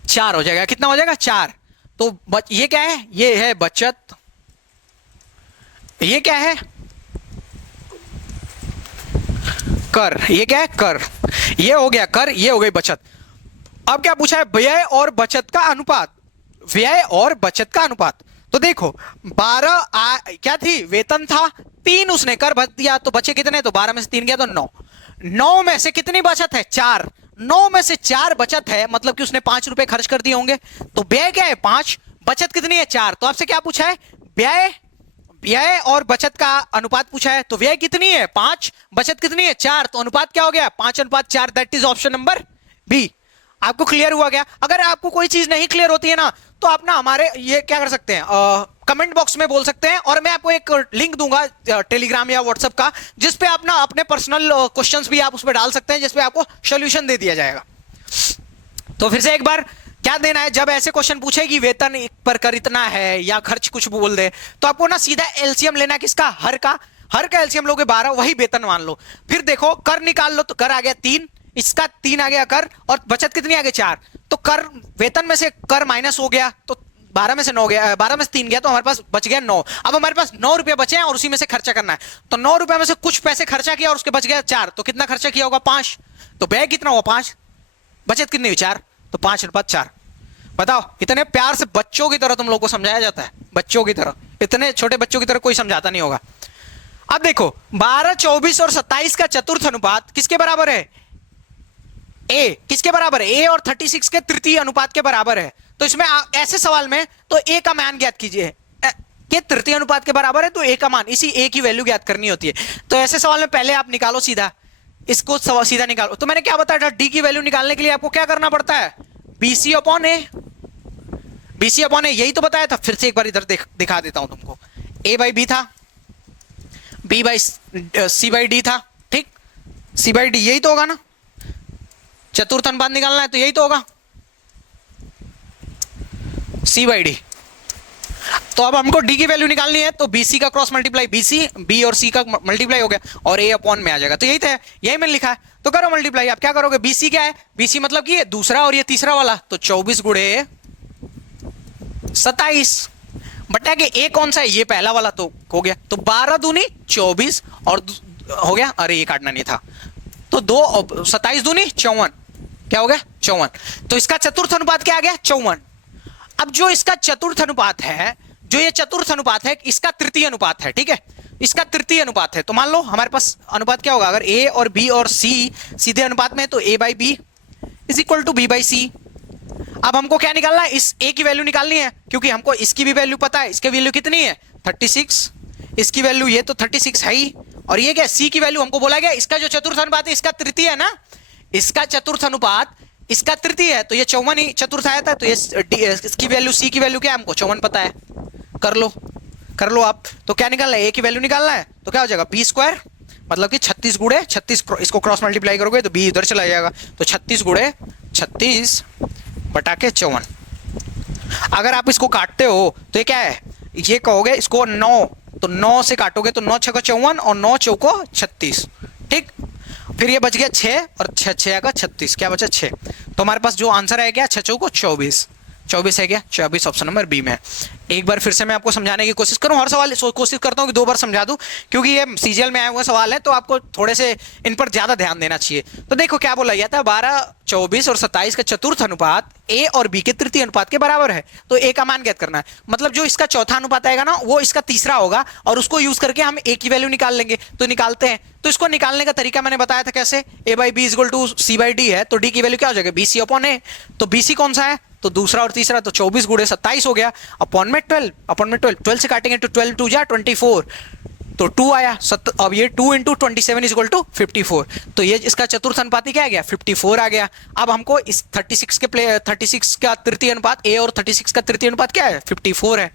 4 हो जाएगा। कितना हो जाएगा, 4। तो ये क्या है, ये है बचत, ये क्या है, कर, ये क्या है, कर, ये हो गया कर, ये हो गई बचत। अब क्या पूछा है, व्यय और बचत का अनुपात, व्यय और बचत का अनुपात। तो देखो 12 क्या थी, वेतन था, 3 उसने कर भर दिया, तो बचे कितने, तो 12 में से 3 गया तो 9। 9 में से कितनी बचत है, 4। 9 में से 4 बचत है, मतलब कि उसने 5 रुपए खर्च कर दिए होंगे। तो व्यय क्या है, 5, बचत कितनी है, 4। तो आपसे क्या पूछा है, व्यय, व्यय और बचत का अनुपात पूछा है। तो व्यय कितनी है, 5, बचत कितनी है, 4। तो अनुपात क्या हो गया, 5:4। That is option number B. आपको क्लियर हुआ क्या? अगर आपको कोई चीज नहीं क्लियर होती है ना, तो आप ना हमारे ये क्या कर सकते हैं, कमेंट बॉक्स में बोल सकते हैं, और मैं आपको एक लिंक दूंगा टेलीग्राम या व्हाट्सएप का, जिस पे आप ना अपने पर्सनल क्वेश्चंस भी आप उस पर डाल सकते हैं, जिस पे आपको सॉल्यूशन दे दिया जाएगा। तो फिर से एक बार क्या देना है, जब ऐसे क्वेश्चन पूछे कि वेतन पर कर इतना है या खर्च कुछ बोल दे, तो आपको ना सीधा एलसीएम लेना है। किसका, हर का। हर का एलसीएम लोगे 12, वही वेतन मान लो। फिर देखो कर निकाल लो, तो कर आ गया 3, इसका 3 आ गया कर, और बचत कितनी आ गई, 4। तो कर, वेतन में से कर माइनस हो गया, तो 12 में से 9 गया, 12 में से 3 गया, तो हमारे पास बच गया 9। अब हमारे पास 9 रुपए बचे हैं और उसी में से खर्चा करना है। तो 9 रुपए में से कुछ पैसे खर्चा किया और उसके बच गया 4। तो कितना खर्चा किया होगा, 5। तो व्यय कितना हुआ, 5। बचत कितनी हुई, 4। तो 5/4। बताओ, इतने प्यार से बच्चों की तरह तुम लोग को समझाया जाता है, बच्चों की तरह, इतने छोटे बच्चों की तरह कोई समझाता नहीं होगा। अब देखो 12, 24 और 27 का चतुर्थ अनुपात किसके बराबर है, ए। किसके बराबर है, ए और 36 के तृतीय अनुपात के बराबर है। तो इसमें ऐसे सवाल में तो ए का मान ज्ञात कीजिए, के तृतीय अनुपात के बराबर है, तो ए का मान, इसी ए की वैल्यू ज्ञात करनी होती है। तो ऐसे सवाल में पहले आप निकालो सीधा, इसको सीधा निकालो। तो मैंने क्या बताया था, डी की वैल्यू निकालने के लिए आपको क्या करना पड़ता है, BC/A, BC/A, यही तो बताया था। फिर से एक बार इधर दिखा देता हूं तुमको। A/B था, B/C/D था, ठीक, C/D यही तो होगा ना, चतुर्थ अनुपात निकालना है तो यही तो होगा, C/D। तो अब हमको डी की वैल्यू निकालनी है, तो बीसी का क्रॉस मल्टीप्लाई बीसी, बी और सी का मल्टीप्लाई हो गया और ए अपॉन में आ जाएगा। तो यही था, यही मैंने लिखा है। तो करो मल्टीप्लाई। आप क्या करोगे, बीसी क्या है, बीसी मतलब कि ये दूसरा और ये तीसरा वाला, तो 24 गुणे 27 बटा के ए कौन सा है, ये पहला वाला, तो हो गया। तो 12 दूनी 24 और हो गया, अरे ये काटना नहीं था, तो 2 27 दूनी 54, क्या हो गया 54। तो इसका चतुर्थ अनुपात क्या आ गया 54। अब जो इसका चतुर्थ अनुपात है, जो ये चतुर्थ अनुपात है, इसका तृतीय अनुपात है, ठीक है, इसका तृतीय अनुपात है। तो मान लो हमारे पास अनुपात क्या होगा, अगर ए और बी और सी सीधे अनुपात में है तो A by B is equal to B by C. अब हमको क्या निकालना है, इस ए की वैल्यू निकालनी है, क्योंकि हमको इसकी भी वैल्यू पता है। इसकी वैल्यू कितनी है 36, इसकी वैल्यू ये तो 36 है ही, और ये क्या सी की वैल्यू हमको बोला गया, इसका जो चतुर्थ अनुपात है इसका तृतीय है ना, इसका चतुर्थ अनुपात इसका तृतीय है, तो ये 54 ही चतुर्थ आया था। तो ये इसकी वैल्यू सी की वैल्यू क्या है, हमको 54 पता है, कर लो आप। तो क्या निकालना है, ए की वैल्यू निकालना है, तो क्या हो जाएगा बी स्क्वायर, मतलब कि 36 गुणे 36, इसको क्रॉस मल्टीप्लाई करोगे तो बी इधर चला जाएगा, तो 36 गुणे 36 बटा के 54। अगर आप इसको काटते हो तो ये क्या है, ये कहोगे इसको 9, तो 9 से काटोगे तो 9 छको 54 और 9 चौको 36, ठीक। फिर ये बच गया 6 और 6 6 का 36, क्या बचा 6। तो हमारे पास जो आंसर है क्या, 6 चौको 24, 24 है क्या, 24 ऑप्शन नंबर बी में है। एक बार फिर से मैं आपको समझाने की कोशिश करूं, हर सवाल कोशिश करता हूं कि 2 बार समझा दूं, क्योंकि ये सीजीएल में आए हुए सवाल है, तो आपको थोड़े से इन पर ज्यादा ध्यान देना चाहिए। तो देखो क्या बोला गया था, 12, 24 और 27 का चतुर्थ अनुपात ए और बी के तृतीय अनुपात के बराबर है, तो ए का मान ज्ञात करना है। मतलब जो इसका चौथा अनुपात आएगा ना, वो इसका तीसरा होगा, और उसको यूज करके हम ए की वैल्यू निकाल लेंगे। तो निकालते हैं, तो इसको निकालने का तरीका मैंने बताया था कैसे, A by B equal to C by D है, तो डी की वैल्यू क्या हो जाएगा, बी सी अपॉन ए। तो बी सी कौन सा है, तो दूसरा और तीसरा, तो 24 गुणे 27 हो गया, अपॉन में 12, अपॉन में 12 से काटेंगे तो 12 2 जा 24, तो 2 आया। अब ये 2 इंटू 27 इज इक्वल टू 54, तो ये इसका चतुर्थ अनुपात क्या आ गया 54 आ गया। अब हमको इस 36 का तृतीय अनुपात, ए और 36 का तृतीय अनुपात क्या है 54 है,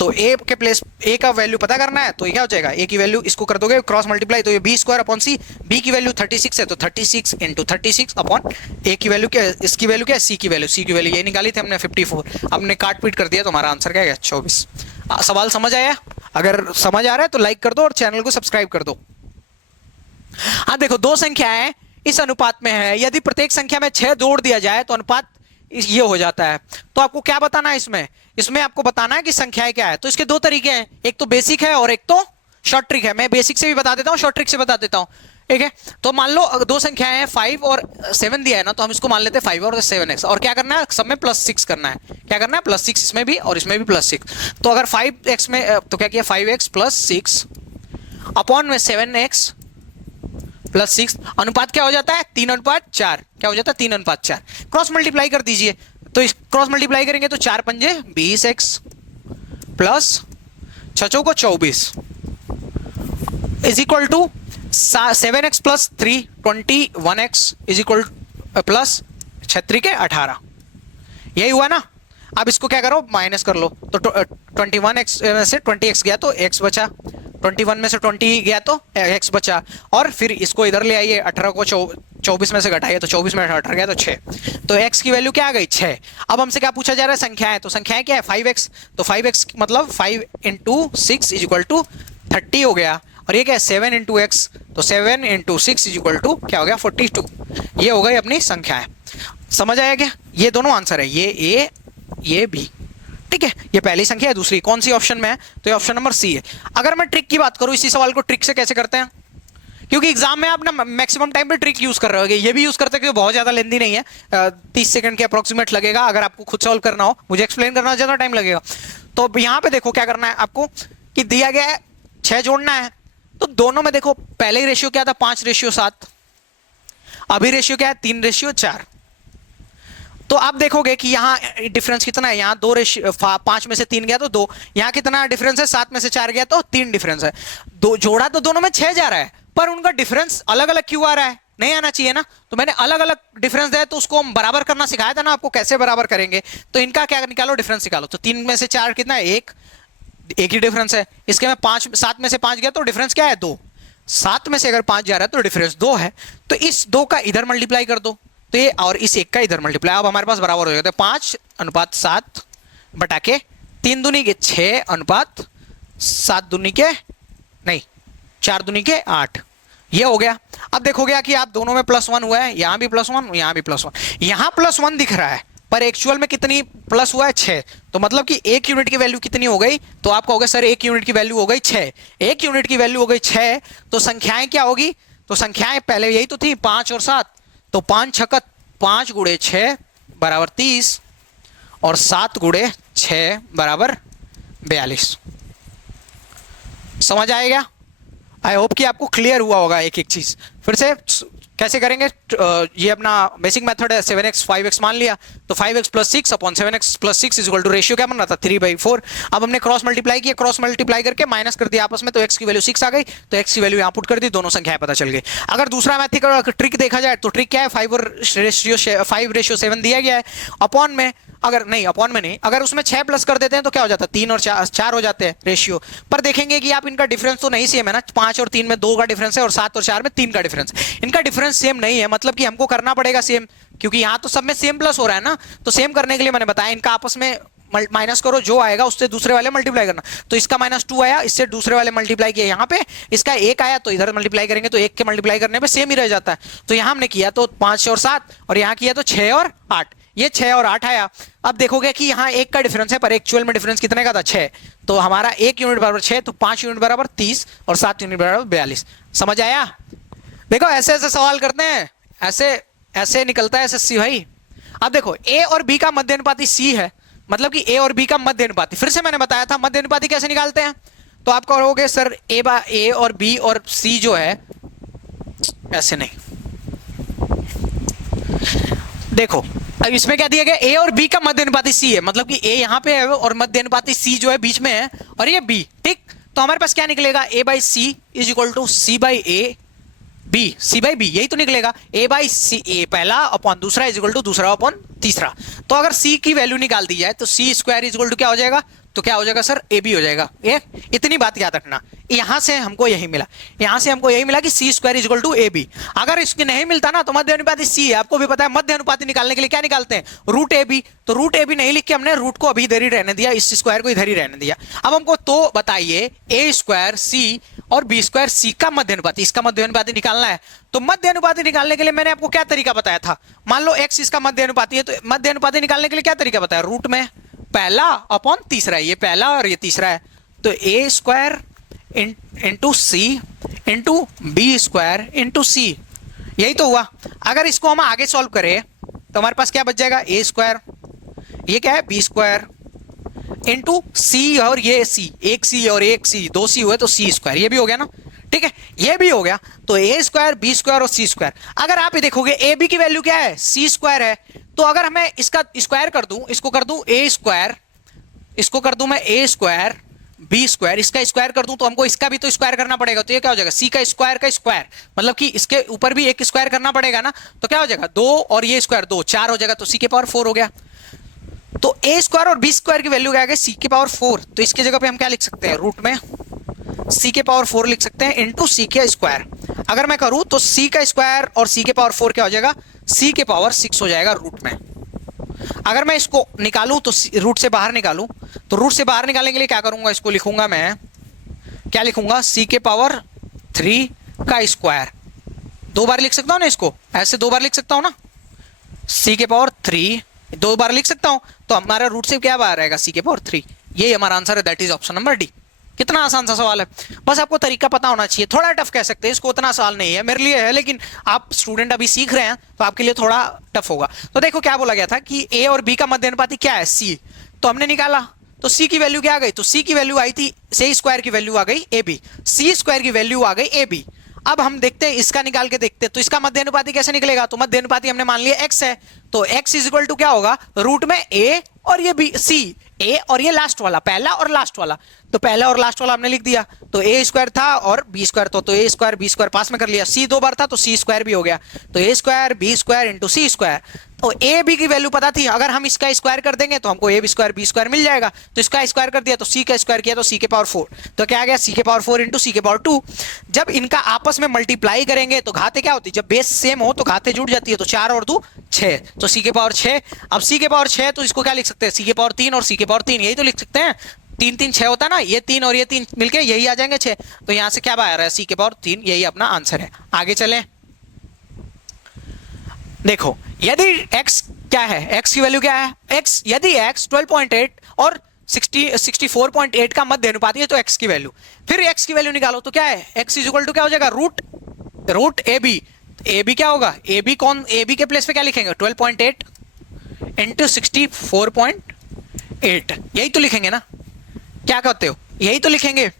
तो ए के प्लेस ए का वैल्यू पता करना है, तो ये क्या हो जाएगा, ए की वैल्यू इसको कर दोगे क्रॉस मल्टीप्लाई, तो ये बी स्क्वायर अपॉन सी, बी की वैल्यू 36 है तो 36 इंटू 36 अपॉन ए की वैल्यू क्या है, इसकी वैल्यू क्या है, सी की वैल्यू ये निकाली थी हमने 54, हमने काट पीट कर दिया, तो हमारा आंसर क्या है 24। सवाल समझ आया? अगर समझ आ रहा है तो लाइक कर दो और चैनल को सब्सक्राइब कर दो। हाँ देखो, 2 संख्याएं इस अनुपात में है, यदि प्रत्येक संख्या में 6 जोड़ दिया जाए तो अनुपात ये हो जाता है। तो आपको क्या बताना है इसमें आपको बताना है कि संख्याएं क्या है। तो इसके 2 तरीके हैं, एक तो बेसिक है और एक तो शॉर्ट ट्रिक है। मैं बेसिक से भी बता देता हूँ, शॉर्ट ट्रिक से बता देता हूँ, ठीक है। तो मान लो 2 संख्याएं हैं, 5 और 7 दिया है ना, तो हम इसको मान लेते हैं 5 और 7x, और क्या करना है, सब में +6 करना है। क्या करना है, +6 इसमें भी और इसमें भी +6। तो अगर 5x में तो क्या किया, 5x + 6 अपॉन में 7x + 6, अनुपात क्या हो जाता है 3:4, क्या हो जाता है 3:4। क्रॉस मल्टीप्लाई कर दीजिए, तो इस क्रॉस मल्टीप्लाई करेंगे तो 4 पंजे 20x प्लस 6 चौको 24 is equal to 7x + 3 21x is equal प्लस 6 के 18, यही हुआ ना। अब इसको क्या करो, माइनस कर लो, तो 21x में से 20x गया तो x बचा, 21 में से 20 गया तो x बचा, और फिर इसको इधर ले आइए, 18 को 24 में से घटाइए, तो 24 में 18 गया तो 6, तो x की वैल्यू क्या आ गई 6। अब हमसे क्या पूछा जा रहा है, संख्याएं, तो संख्याएं क्या है 5x, तो 5x मतलब 5 × 6 इज इक्वल टू 30 हो गया, और ये क्या है 7 × x, तो 7 × 6 इज इक्वल टू क्या हो गया 42। ये हो गई अपनी संख्याएं। समझ आया क्या? ये दोनों आंसर है, ये ए ये बी, ठीक है। ये पहली संख्या है, दूसरी कौन सी ऑप्शन में है, तो ये ऑप्शन नंबर सी है। अगर मैं ट्रिक की बात करूं, इसी सवाल को ट्रिक से कैसे करते हैं, क्योंकि एग्जाम में आप ना मैक्सिमम टाइम पे ट्रिक यूज कर रहे होगे, ये भी यूज करते हैं, बहुत ज्यादा लेंदी नहीं है, 30 सेकंड के अप्रोक्सीमेट लगेगा। अगर आपको खुद सॉल्व करना हो, मुझे एक्सप्लेन करना ज्यादा टाइम लगेगा। तो यहाँ पे देखो क्या करना है आपको, कि दिया गया है 6 जोड़ना है, तो दोनों में देखो पहले ही रेशियो क्या था 5:7, अभी रेशियो क्या है 3:4। तो आप देखोगे कि यहाँ डिफरेंस कितना है, यहाँ 5 में से 3 गया तो 2, यहाँ कितना डिफरेंस है 7 में से 4 गया तो 3 डिफरेंस है। दो जोड़ा तो दोनों में 6 जा रहा है, पर उनका डिफरेंस अलग अलग क्यों आ रहा है, नहीं आना चाहिए ना। तो मैंने अलग अलग डिफरेंस दिया, तो उसको हम बराबर करना सिखाया था ना आपको, कैसे बराबर करेंगे। तो इनका क्या निकालो, डिफरेंस निकालो, तो 3 में से 4 कितना है, एक ही डिफरेंस है। इसके में 7 में से 5 गया तो डिफरेंस क्या है 2, 7 में से अगर 5 जा रहा है तो डिफरेंस 2 है, तो इस 2 का इधर मल्टीप्लाई कर दो, तो ये और इस 1 का इधर मल्टीप्लाई, अब हमारे पास बराबर हो जाएगा 5:7 बटा के 3 दूनी के 6 अनुपात 7 दूनी के नहीं 4 दूनी के 8, ये हो गया। अब देखोगे कि आप दोनों में +1 हुआ है, यहां भी +1, यहां भी +1, यहां +1 दिख रहा है पर एक्चुअल में कितनी प्लस हुआ है 6, तो मतलब कि 1 यूनिट की वैल्यू कितनी हो गई, तो आप कहोगे सर 1 यूनिट की वैल्यू हो गई 6, 1 यूनिट की वैल्यू हो गई 6, तो संख्याएं क्या होगी, तो संख्याएं पहले यही तो थी 5 और 7, तो 5 छक्का 5 गुणे 6 बराबर 30 और 7 गुणे 6 बराबर 42। समझ आएगा? आई होप कि आपको क्लियर हुआ होगा एक एक चीज। फिर से कैसे करेंगे, ये अपना बेसिक मेथड है, 7x 5x मान लिया, तो 5x + 6 upon 7x + 6 is equal to ratio क्या बन रहा था 3/4। अब हमने क्रॉस मल्टीप्लाई किया, क्रॉस मल्टीप्लाई करके माइनस कर दिया आपस में, तो x की वैल्यू 6 आ गई, तो x की वैल्यू यहां पुट कर दी, दोनों संख्याएं पता चल गई। अगर दूसरा मैथड ट्रिक देखा जाए तो ट्रिक क्या है, 5/7 दिया गया है, अपॉन में अगर नहीं, अपॉन में नहीं, अगर उसमें 6 प्लस कर देते हैं तो क्या हो जाता है 3 और 4 हो जाते हैं रेशियो। पर देखेंगे कि आप इनका डिफरेंस तो नहीं सेम है ना, 5 और 3 में 2 का डिफरेंस है और 7 और 4 में 3 का डिफरेंस, इनका डिफरेंस सेम नहीं है, मतलब कि हमको करना पड़ेगा सेम, क्योंकि यहां तो सब में सेम प्लस हो रहा है ना, तो सेम करने के लिए मैंने बताया इनका आपस में माइनस करो, जो आएगा उससे दूसरे वाले मल्टीप्लाई करना, तो इसका -2 आया, इससे दूसरे वाले मल्टीप्लाई किया यहाँ पे, इसका 1 आया तो इधर मल्टीप्लाई करेंगे तो 1 के मल्टीप्लाई करने पे सेम ही रह जाता है, तो यहां हमने किया तो 5 और 7 और यहाँ किया तो 6 और 8, ये 6 और 8 आया। अब देखोगे कि यहाँ 1 का डिफरेंस है पर एक्चुअल में डिफरेंस कितने का था 6, तो हमारा 1 यूनिट बराबर 6, तो 5 यूनिट बराबर 30 और 7 यूनिट बराबर 42। समझ आया? देखो ऐसे ऐसे सवाल करते हैं, ऐसे ऐसे निकलता है एसएससी भाई। अब देखो ए और बी का मध्य अनुपाती सी है, मतलब कि ए और बी का मध्य अनुपाती, फिर से मैंने बताया था मध्य अनुपाती कैसे निकालते हैं, तो आप कहोगे सर ए और बी और सी जो है ऐसे नहीं, देखो अब इसमें क्या दिया गया, ए और बी का मध्य अनुपाती सी है, मतलब कि ए यहां पे है और मध्य अनुपाती सी जो है बीच में है और ये बी, ठीक, तो हमारे पास क्या निकलेगा a/c is equal to c/a b, c/b यही तो निकलेगा, a/c a पहला अपॉन दूसरा इज इक्वल टू दूसरा अपॉन तीसरा। तो अगर c की वैल्यू निकाल दी जाए तो c square is equal to क्या हो जाएगा, तो क्या हो जाएगा सर ab हो जाएगा। ये इतनी बात याद रखना, यहां से हमको यही मिला, यहां से हमको यही मिला कि c square is equal to ab। अगर इसके नहीं मिलता ना तो मध्य अनुपाती c है, आपको भी पता है मध्य अनुपाती निकालने के लिए क्या निकालते हैं, √ab, तो √ab नहीं लिख के हमने रूट को अभी इधर ही रहने दिया, इस स्क्वायर को इधर ही रहने दिया। अब हमको तो बताइए a² c और b² c का मध्य अनुपाती, इसका मध्य अनुपाती निकालना है, तो मध्य अनुपाती निकालने के लिए मैंने आपको क्या तरीका बताया था, मान लो x इसका मध्य अनुपाती है, तो मध्य अनुपाती निकालने के लिए क्या तरीका बताया, रूट में पहला अपॉन तीसरा, ये पहला और ये तीसरा है, तो a² into c into b² into c, यही तो हुआ। अगर इसको हम आगे सॉल्व करें तो हमारे पास क्या बच जाएगा, a², ये क्या है b² इंटू c और ये c, एक c और एक c, 2 c हुए तो c², ये भी हो गया ना, ठीक है, ये भी हो गया, तो a² b² और c²। अगर आप ये देखोगे ab की वैल्यू क्या है, c² है, तो अगर मैं इसका स्क्वायर कर दूं, इसको कर दूं a², इसको कर दूं मैं a² b², इसका स्क्वायर कर दूं तो हमको इसका भी तो स्क्वायर करना पड़ेगा, तो ये क्या हो जाएगा c का स्क्वायर, मतलब कि इसके ऊपर भी एक स्क्वायर करना पड़ेगा ना, तो क्या हो जाएगा 2 और ये स्क्वायर 2, 4 हो जाएगा, तो c के पावर 4 हो गया। तो a² और b² की वैल्यू क्या आ गई, c के पावर 4, तो इसकी जगह पे हम क्या लिख सकते हैं, रूट में c के पावर 4 लिख सकते हैं इंटू c के स्क्वायर। अगर मैं करूं तो c का स्क्वायर और c के पावर 4 क्या हो जाएगा, c के पावर 6 हो जाएगा रूट में। अगर मैं इसको निकालूं तो रूट से बाहर निकालूं, तो रूट से बाहर निकालने के लिए क्या करूंगा, इसको लिखूंगा मैं, क्या लिखूंगा, c के पावर 3 का स्क्वायर, 2 बार लिख सकता हूं ना इसको, ऐसे 2 बार लिख सकता हूं ना, c के पावर 3 2 बार लिख सकता हूं, तो हमारा रूट से क्या बाहर आएगा, c के पावर 3, यही हमारा आंसर है, that is option number D. कितना आसान सा सवाल है, बस आपको तरीका पता होना चाहिए, थोड़ा टफ कह सकते हैं इसको, उतना आसान नहीं है मेरे लिए है, लेकिन आप स्टूडेंट अभी सीख रहे हैं तो आपके लिए थोड़ा टफ होगा। तो देखो क्या बोला गया था कि a और b का मध्य अनुपाती क्या है, c, तो हमने निकाला, तो c की वैल्यू क्या आ गई, तो c की वैल्यू आई थी, c² की वैल्यू आ गई ab, c² की वैल्यू आ गई ab। अब हम देखते हैं इसका निकाल के देखते हैं, तो इसका मध्य अनुपाती कैसे निकलेगा, तो मध्य अनुपाती हमने मान लिया x है, तो x इज इक्वल टू क्या होगा, रूट में a और ये b c, a और ये लास्ट वाला, पहला और लास्ट वाला, तो पहला और लास्ट वाला हमने लिख दिया। तो ए स्क्वायर था और बी स्क्वायर तो ए स्क्वायर बी स्क्वायर पास में कर लिया। सी 2 बार था तो सी स्क्वायर भी हो गया। तो ए स्क्वायर बी स्क्वायर इंटू सी स्क्वायर। तो ए बी की वैल्यू पता थी, अगर हम इसका स्क्वायर कर देंगे तो हमको A B square B square मिल जाएगा। तो इसका स्क्वायर कर दिया तो सी का स्क्वायर किया तो सी के पावर 4। तो क्या आ गया, सी के पावर 4 इंटू सी के पावर 2। जब इनका आपस में मल्टीप्लाई करेंगे तो घाते क्या होती है, जब बेस सेम हो तो घाते जुड़ जाती है। तो 4 और 2 6, तो सी के पावर 6। अब सी के पावर 6 तो इसको क्या लिख सकते हैं, सी के पावर 3 और सी के पावर 3, यही तो लिख सकते हैं। 3 3 6 होता है ना, ये 3 और ये 3 मिलके यही आ जाएंगे 6। तो यहां से क्या बाहर आ रहा है, सी के पावर 3, यही अपना आंसर है। आगे चलें, देखो यदि x क्या है, x की वैल्यू क्या है, x यदि x 12.8 और 64.8 का मध्य अनुपाती है तो x की वैल्यू, फिर x की वैल्यू निकालो तो क्या है, x इज इक्वल टू क्या हो जाएगा, root A B. A B क्या होगा, ए बी कौन, ए बी के प्लेस पे क्या लिखेंगे, 12.8 इंटू 64.8, यही तो लिखेंगे ना, क्या कहते हो, यही तो लिखेंगे।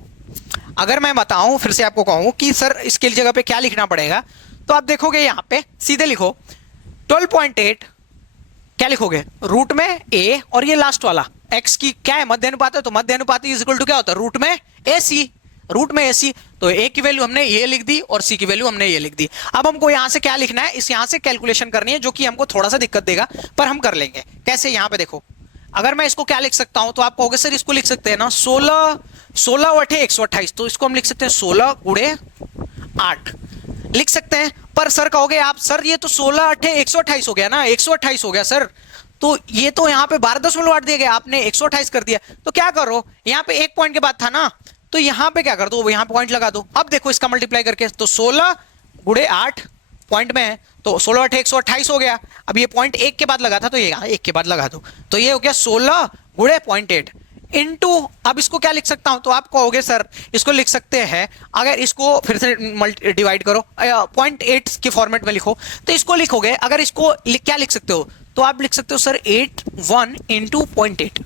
अगर मैं बताऊं फिर से आपको कहूं कि सर इसके जगह पे क्या लिखना पड़ेगा, तो आप देखोगे यहां पे सीधे लिखो 12.8, क्या लिखोगे, रूट में ए और ये लास्ट वाला x की क्या है, मध्य अनुपात है, तो मध्य अनुपात इज इक्वल टू क्या होता है, रूट में ए सी, रूट में ए सी। तो ए की वैल्यू हमने ये लिख दी और सी की वैल्यू हमने ये लिख दी। अब हमको यहां से क्या लिखना है, इस यहां से कैलकुलेशन करनी है, जो कि हमको थोड़ा सा दिक्कत देगा पर हम कर लेंगे। कैसे, यहां पे देखो, अगर मैं इसको क्या लिख सकता हूं, तो आप कहोगे सर इसको लिख सकते हैं ना 16 और 128, तो इसको हम लिख सकते हैं 16 गुणे 8 लिख सकते हैं। पर सर कहोगे आप, सर ये तो 16 8 128 हो गया ना, 128 हो गया सर, तो ये तो यहाँ पे 12.8 दिया गया, आपने 128 कर दिया। तो क्या करो, यहाँ पे एक पॉइंट के बाद था ना, तो यहाँ पे क्या कर दो, यहाँ पॉइंट लगा दो। अब देखो इसका मल्टीप्लाई करके, तो 16 गुणे 8 पॉइंट में है, तो 16 8 128 हो गया। अब ये पॉइंट 1 के बाद लगा था, तो ये 1 के बाद लगा दो, तो ये हो गया 16 गुणे 0.8 इनटू, अब इसको क्या लिख सकता हूं, तो आप कहोगे सर इसको लिख सकते हैं, अगर इसको फिर से डिवाइड करो 0.8 के फॉर्मेट में लिखो, तो इसको लिखोगे, अगर इसको क्या लिख सकते हो, तो आप लिख सकते हो सर 81 इंटू 0.8।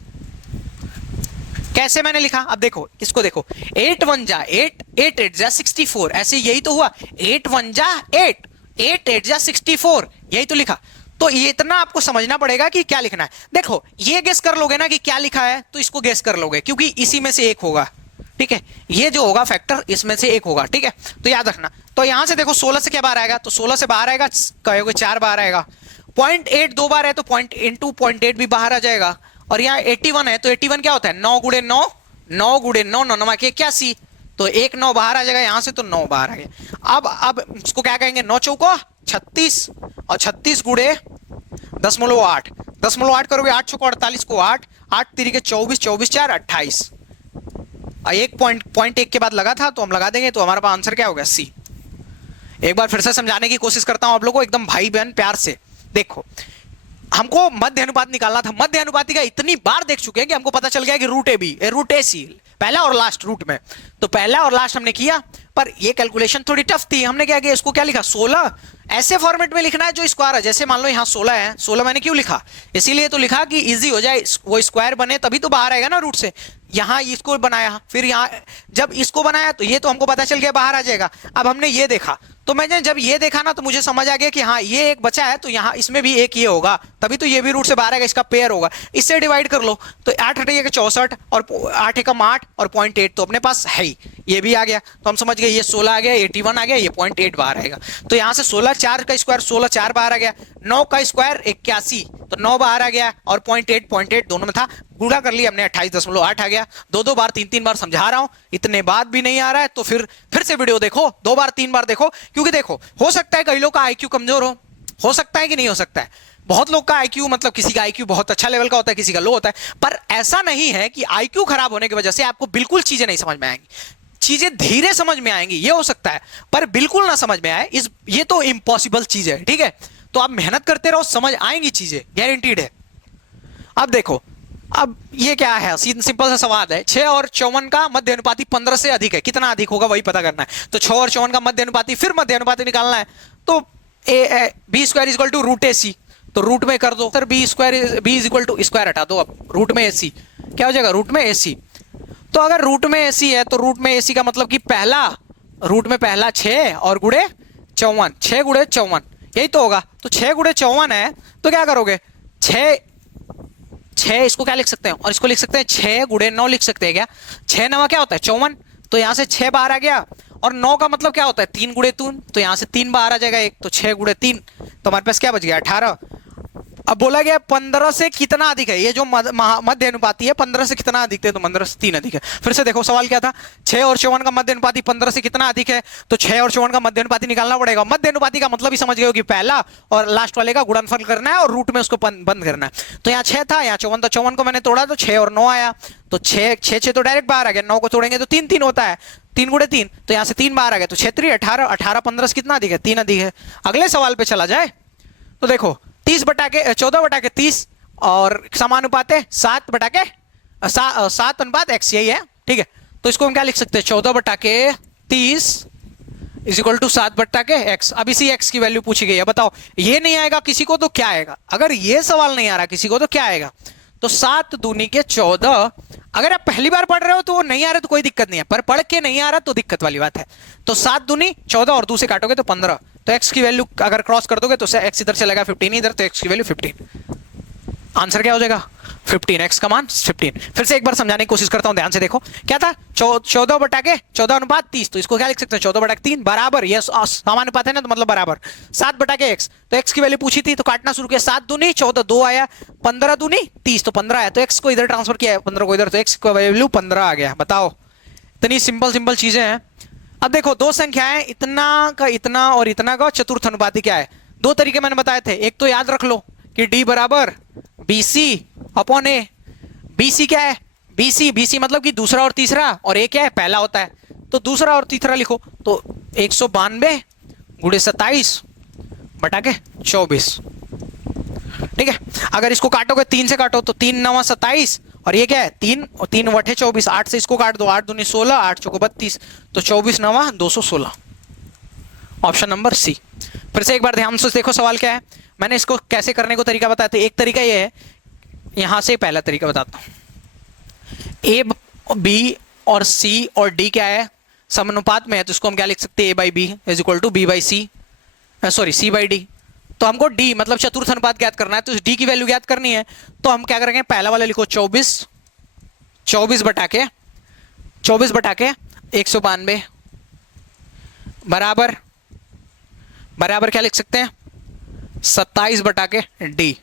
कैसे मैंने लिखा, अब देखो इसको देखो, 8 1 जा 8, 8 8 जा 64, ऐसे यही तो हुआ, 8 1 जा 8, 8 8 जा 64, यही तो लिखा। तो ये इतना आपको समझना पड़ेगा कि क्या लिखना है। देखो ये गेस कर लोगे ना कि क्या लिखा है, तो इसको गेस कर लोगे, क्योंकि इसी में से एक होगा, ठीक है, ये जो होगा फैक्टर इसमें से एक होगा, ठीक है, तो याद रखना। तो यहां से देखो 16 से क्या बाहर आएगा, तो 16 से बाहर आएगा, कहोगे 4 बाहर आएगा, 0.8 2 बार है तो 0.8 भी बाहर आ जाएगा, और यहाँ 81 है, तो 81 क्या होता है, 9 गुणे 9, 9 गुणे 9, 9 9 के 81, तो 1 9 बाहर आ जाएगा यहां से, तो 9 बाहर आ गया। अब इसको क्या कहेंगे, 9 चौको 36, और 36 गुणे 10.8, 10.8 करोगे 8 चौको 48 को 8, 8 तिरिके 24, 24 4 28, एक पॉइंट 1 के बाद लगा था तो हम लगा देंगे, तो हमारा पास आंसर क्या होगा, सी। एक बार फिर से समझाने की कोशिश करता हूं आप लोगों को, एकदम भाई बहन प्यार से देखो, हमको मध्य अनुपात निकालना था, मध्य अनुपाती का इतनी बार देख चुके हैं कि हमको पता चल गया कि root A B, root A सी, पहला और लास्ट रूट में, तो पहला और लास्ट हमने किया, पर ये कैलकुलेशन थोड़ी टफ थी। हमने क्या किया, इसको क्या लिखा, 16 ऐसे फॉर्मेट में लिखना है जो स्क्वायर है, जैसे मान लो यहाँ 16 है, 16 मैंने क्यों लिखा, इसीलिए तो लिखा कि इजी हो जाए, वो स्क्वायर बने तभी तो बाहर आएगा ना रूट से। यहाँ इसको बनाया, फिर यहाँ जब इसको बनाया तो ये तो हमको पता चल गया बाहर आ जाएगा। अब हमने ये देखा, तो मैंने जब ये देखा ना, तो मुझे समझ आ गया कि हाँ ये एक बचा है, तो यहाँ इसमें भी एक ये होगा, तभी तो ये भी रूट से बाहर आएगा, इसका पेयर होगा, इससे डिवाइड कर लो, तो 8 8 64 और 8 एकम 8 और 0.8 तो अपने पास है ही, ये भी आ गया, तो हम समझ गए ये 16 आ गया, 81 आ गया, ये 0.8 बाहर आएगा। तो यहाँ से 16 4 का स्क्वायर 16 4 बाहर आ गया, 9 का स्क्वायर 81, तो 9 बाहर आ गया, और 0.8 दोनों में था, गुणा कर लिया हमने 28.8 आ गया। 2 बार 3 बार समझा रहा हूं, इतने बाद भी नहीं आ रहा है तो फिर से वीडियो देखो, 2 बार 3 बार देखो, क्योंकि देखो हो सकता है कई लोग का आईक्यू कमजोर हो सकता है कि नहीं हो सकता है, बहुत लोग का आईक्यू, मतलब किसी का आईक्यू बहुत अच्छा लेवल का होता है, किसी का लो होता है, पर ऐसा नहीं है कि आईक्यू खराब होने की वजह से आपको बिल्कुल चीजें नहीं समझ में आएंगी, चीजें धीरे समझ में आएंगी, ये हो सकता है, पर बिल्कुल ना समझ में आए ये तो इम्पॉसिबल चीज है, ठीक है। तो आप मेहनत करते रहो, समझ आएंगी चीजें, गारंटीड है। अब देखो, अब ये क्या है, सिंपल सा सवाल है, 6 और 54 का मध्य अनुपाती 15 से अधिक है, कितना अधिक होगा वही पता करना है। तो 6 और 54 का मध्य अनुपाती, फिर मध्य अनुपाती निकालना है, तो B square is equal to root A C, तो रूट में कर दो sir, B is equal to square हटा दो, अब रूट में ए सी क्या हो जाएगा, रूट में ए सी। तो अगर रूट में ए सी है तो रूट में ए सी का मतलब कि पहला रूट में पहला 6 और गुणे 54, 6 गुणे 54 यही तो होगा। तो 6 गुणे 54 है, तो क्या करोगे, 6 6 इसको क्या लिख सकते हैं, और इसको लिख सकते हैं 6 गुणे 9 लिख सकते हैं क्या। 6 9 क्या होता है 54, तो यहां से 6 बाहर आ गया, और 9 का मतलब क्या होता है 3 गुणे 3, तो यहां से 3 बाहर आ जाएगा एक, तो 6 गुणे 3, तो हमारे पास क्या बच गया 18। अब बोला गया 15 से कितना अधिक है, ये जो मध्य अनुपाती है 15 से कितना अधिक है, तो 15 से 3 अधिक है। फिर से देखो सवाल क्या था, 6 और 54 का मध्य अनुपाती 15 से कितना अधिक है, तो 6 और 54 का मध्य अनुपाती निकालना पड़ेगा। मध्य अनुपाती का मतलब ही समझ गए हो कि पहला और लास्ट वाले का गुणनफल करना है और रूट में उसको बंद करना है। तो यहाँ 6 था, यहाँ 54 था, 54 को मैंने तोड़ा तो 6 और 9 आया, तो 6 तो डायरेक्ट बाहर आ गया, 9 को तोड़ेंगे तो 3 3 होता है, 3 गुणे 3, तो यहाँ से 3 बाहर आ गया, तो 6 3 18, 18 15 से कितना अधिक है 3 अधिक है। अगले सवाल पे चला जाए तो देखो 14/30 और समानुपात है 7/7 यही है, ठीक है। तो इसको हम क्या लिख सकते हैं 14/30 इज इक्वल टू 7/x। अब इसी x की वैल्यू पूछी गई है, बताओ ये नहीं आएगा किसी को तो क्या आएगा, अगर ये सवाल नहीं आ रहा किसी को तो क्या आएगा, तो 7 दूनी के 14। अगर आप पहली बार पढ़ रहे हो तो वो नहीं आ रहा तो कोई दिक्कत नहीं है, पर पढ़ के नहीं आ रहा तो दिक्कत वाली बात है। तो 7 दूनी 14 और 2 से काटोगे तो 15, तो x की वैल्यू अगर क्रॉस कर दोगे तो x इधर चलेगा 15 इधर, तो x की वैल्यू 15। आंसर क्या हो जाएगा 15, x का मान 15। फिर से एक बार समझाने की कोशिश करता हूं, ध्यान से देखो क्या था 14/30, तो इसको क्या लिख सकते हैं 14/3 बराबर, ये समानुपात है ना तो मतलब बराबर 7/x। तो x की वैल्यू पूछी थी तो काटना शुरू किया, 7 दूनी 14 2 आया, 15 दूनी 30 तो 15 आया, तो x को इधर ट्रांसफर किया 15 को इधर, तो x की वैल्यू 15 आ गया। बताओ इतनी सिंपल चीजें हैं। अब देखो दो संख्याएं इतना का इतना और इतना का चतुर्थ अनुपाती क्या है, दो तरीके मैंने बताए थे, एक तो याद रख लो कि d बराबर BC अपॉन A। BC क्या है, BC मतलब कि दूसरा और तीसरा, और A क्या है पहला होता है, तो दूसरा और तीसरा लिखो, तो 192 गुणे 27/24, ठीक है। अगर इसको काटोगे 3 से काटो तो 3 9 27, और ये क्या है 3 और 3 वठे 24, 8 से इसको काट दो, 8 दूनी 16, 8 चौको 32, तो 24 9 216, ऑप्शन नंबर सी। फिर से एक बार ध्यान से देखो सवाल क्या है, मैंने इसको कैसे करने को तरीका बताया था। एक तरीका ये है, यहां से पहला तरीका बताता हूं, ए बी और सी और डी क्या है समानुपात में है, तो इसको हम क्या लिख सकते हैं A by B is equal to B by C, sorry C by D. तो हमको डी मतलब चतुर्थ अनुपात ज्ञात करना है, तो डी की वैल्यू ज्ञात करनी है, तो हम क्या करेंगे पहला वाला लिखो 24 बटा के 192 बराबर क्या लिख सकते हैं 27 बटा के डी।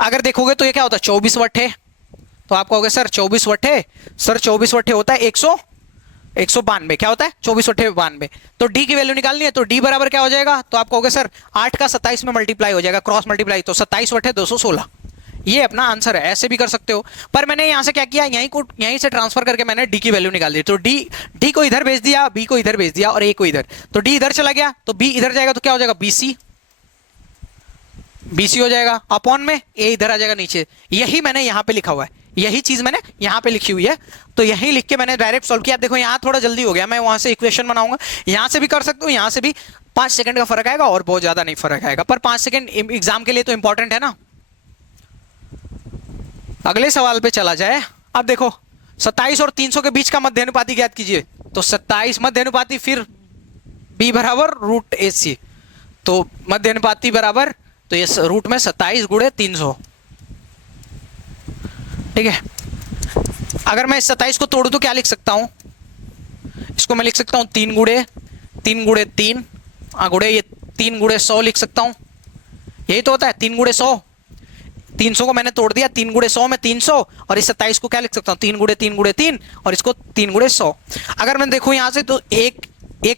अगर देखोगे तो ये क्या होता है 24 वठे, तो आप कहोगे सर 24 वठे होता है 192, क्या होता है 24 वठे 92, तो डी की वैल्यू निकालनी है, तो डी बराबर क्या हो जाएगा, तो आप कहोगे सर 8 का 27 में मल्टीप्लाई हो जाएगा, क्रॉस मल्टीप्लाई, तो 27 वठे 216, ये अपना आंसर है। ऐसे भी कर सकते हो, पर मैंने यहां से क्या किया, यहीं से ट्रांसफर करके मैंने डी की वैल्यू निकाल दी, तो डी को इधर भेज दिया, बी को इधर भेज दिया और ए को इधर, तो डी इधर चला गया तो बी इधर जाएगा, तो क्या हो जाएगा बीसी हो जाएगा, अपॉन में ए इधर आ जाएगा नीचे। यही मैंने यहां पे लिखा हुआ है, यही चीज मैंने यहां पे लिखी हुई है, तो यही लिख के मैंने डायरेक्ट सॉल्व किया। आप देखो यहां थोड़ा जल्दी हो गया, मैं वहां से इक्वेशन बनाऊंगा, यहां से भी कर सकते हो, यहां से भी 5 सेकंड का फर्क आएगा और बहुत ज्यादा नहीं फर्क आएगा, पर 5 सेकंड एग्जाम के लिए तो इंपॉर्टेंट है ना। अगले सवाल पे चला जाए। अब देखो 27 और 300 के बीच का मध्य अनुपाती ज्ञात कीजिए, तो 27 मध्य अनुपाती फिर b बराबर रूट AC, तो मध्य अनुपाती बराबर, तो ये रूट में 27 गुणे 300, ठीक है। अगर मैं इस 27 को तोड़ू तो क्या लिख सकता हूं, इसको मैं लिख सकता हूं 3 गुणे 3 गुणे ये 3 गुणे 100 लिख सकता हूं, यही तो होता है 3 गुणे 100। 300 को मैंने तोड़ दिया, 3 गुणे 100 में 300, और इस 27 को क्या लिख सकता हूं 3 गुणे 3 और इसको 3 गुणे 100। अगर मैं देखूं यहां से तो एक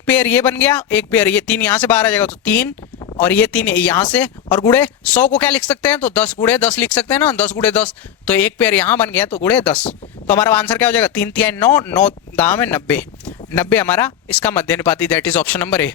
पेयर ये बन गया, एक पेयर ये 3 यहां से बाहर आ जाएगा, तो 3 और ये 3 यहां से, और गुणे 100 को क्या लिख सकते हैं, तो 10 गुणे 10 लिख सकते हैं ना, 10 गुणे 10, तो एक पेयर यहां बन गया तो गुणे 10, तो हमारा आंसर क्या हो जाएगा 3 3 9 9 दाम में 90 हमारा इसका मध्य अनुपाती, that is option number A.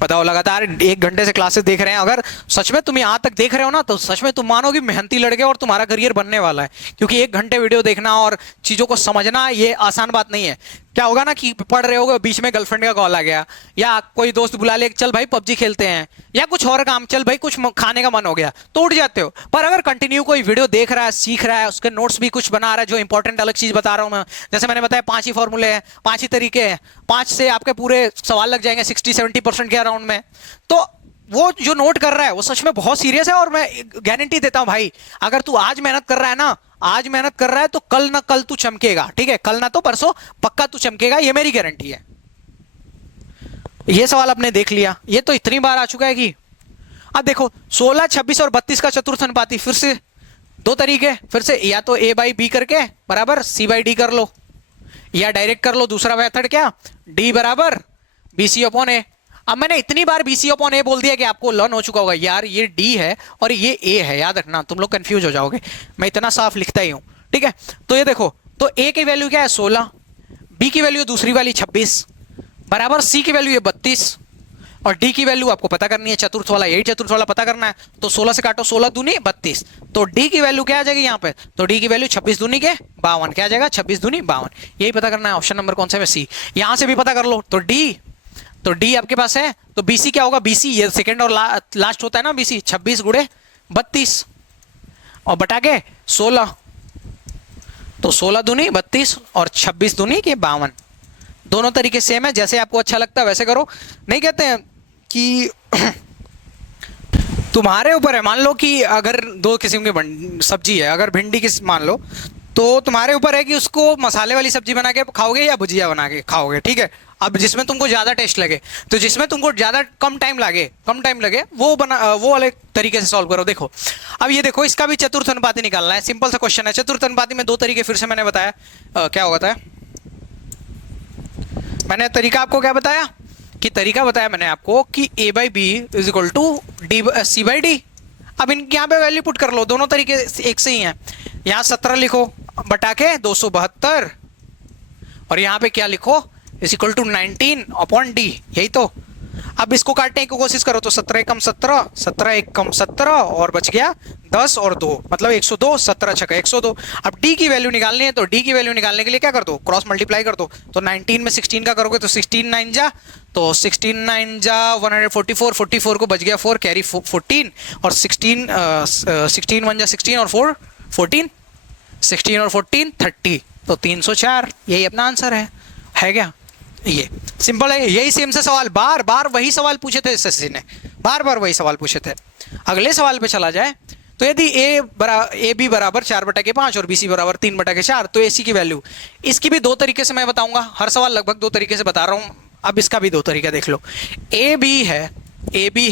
बताओ लगातार 1 घंटे से क्लासेस देख रहे हैं, अगर सच में तुम यहां तक देख रहे हो ना, तो सच में तुम मानोगे मेहनती लड़के और तुम्हारा करियर बनने वाला है, क्योंकि 1 घंटे वीडियो देखना और चीजों को समझना ये आसान बात नहीं है। क्या होगा ना कि पढ़ रहे होगे, बीच में गर्लफ्रेंड का कॉल आ गया, या कोई दोस्त बुला ले चल भाई पबजी खेलते हैं, या कुछ और काम, चल भाई कुछ खाने का मन हो गया, तो उठ जाते हो। पर अगर कंटिन्यू कोई वीडियो देख रहा है, सीख रहा है, उसके नोट्स भी कुछ बना रहा है, जो इंपॉर्टेंट अलग चीज बता रहा हूं मैं, जैसे मैंने बताया 5 ही फॉर्मूले हैं, 5 ही तरीके हैं, 5 से आपके पूरे सवाल लग जाएंगे 60-70% के अराउंड में, तो वो जो नोट कर रहा है वो सच में बहुत सीरियस है, और मैं गारंटी देता हूं भाई, अगर तू आज मेहनत कर रहा है ना, आज मेहनत कर रहा है तो कल ना कल तू चमकेगा, ठीक है, कल ना तो परसों पक्का तू चमकेगा, ये मेरी गारंटी है। ये सवाल आपने देख लिया, ये तो इतनी बार आ चुका है कि अब देखो 16, 26 और 32 का चतुर्थ अनुपाती, फिर से दो तरीके, फिर से या तो a बाई बी करके बराबर c बाई डी कर लो, या डायरेक्ट कर लो दूसरा मेथड, क्या d बराबर बी सी अपॉन ए। अब मैंने इतनी बार बी सी अपॉन ए बोल दिया कि आपको लर्न हो चुका होगा यार ये d है और ये a है, याद रखना तुम लोग कंफ्यूज हो जाओगे, मैं इतना साफ लिखता ही हूं, ठीक है। तो ये देखो, तो a की वैल्यू क्या है 16, b की वैल्यू दूसरी वाली 26 बराबर c की वैल्यू है 32, और d की वैल्यू आपको पता करनी है, चतुर्थ वाला, यही चतुर्थ वाला पता करना है। तो 16 से काटो 16 दूनी 32, तो d की वैल्यू क्या आ जाएगी यहाँ पे, तो d की वैल्यू 26 दूनी के 52, क्या आ जाएगा 26 दूनी 52, यही पता करना है। ऑप्शन नंबर कौन सा है, सी। यहां से भी पता कर लो, तो d आपके पास है, तो bc क्या होगा, bc ये सेकंड और लास्ट होता है ना bc, 26 गुणे 32 और बटा के 16, तो 16 दूनी 32 और 26 दूनी के 52, दोनों तरीके सेम है, जैसे आपको अच्छा लगता है वैसे करो। नहीं कहते हैं कि तुम्हारे ऊपर है, मान लो कि अगर दो किस्म की सब्जी है, अगर भिंडी की मान लो, तो तुम्हारे ऊपर है कि उसको मसाले वाली सब्जी बना के खाओगे या भुजिया बना के खाओगे, ठीक है। अब जिसमें तुमको ज्यादा टेस्ट लगे, तो जिसमें तुमको ज्यादा कम टाइम लगे वो वाले तरीके से सॉल्व करो। देखो अब ये देखो, इसका भी चतुर्थ अनुपाती निकालना है, सिंपल सा क्वेश्चन है। चतुर्थ अनुपाती में दो तरीके फिर से मैंने बताया, क्या होता है, मैंने तरीका आपको क्या बताया, कि तरीका बताया मैंने आपको कि a by B is equal to C by D. अब इनके यहाँ पे वैल्यू पुट कर लो, दोनों तरीके एक से ही हैं। यहाँ 17 लिखो बटा के 272, और यहाँ पे क्या लिखो, is equal to 19 upon d, यही तो। अब इसको काटने की कोशिश करो, तो 17 एकम 17, 17 एकम 17 और बच गया 10 और 2 मतलब 102, 17 छक्का 102। अब d की वैल्यू निकालनी है, तो d की वैल्यू निकालने के लिए क्या कर दो, क्रॉस मल्टीप्लाई कर दो। तो 19 में 16 का करोगे तो 16 9 जा, तो 16 9 जा 144, 44 को बच गया 4, कैरी 14, और 16 1 जा 16 और 4 14, 16 और 14 30, तो 304, यही अपना आंसर है क्या। ये सिंपल है, यही सेम से सवाल बार बार वही सवाल पूछे थे एसएससी ने, बार बार वही सवाल पूछे थे। अगले सवाल पे चला जाए, तो यदि ए बी बराबर 4/5 और बी सी बराबर 3/4, तो ए सी की वैल्यू, इसकी भी दो तरीके से मैं बताऊंगा, हर सवाल लगभग दो तरीके से बता रहा हूं। अब इसका भी दो तरीका देख लो, ए बी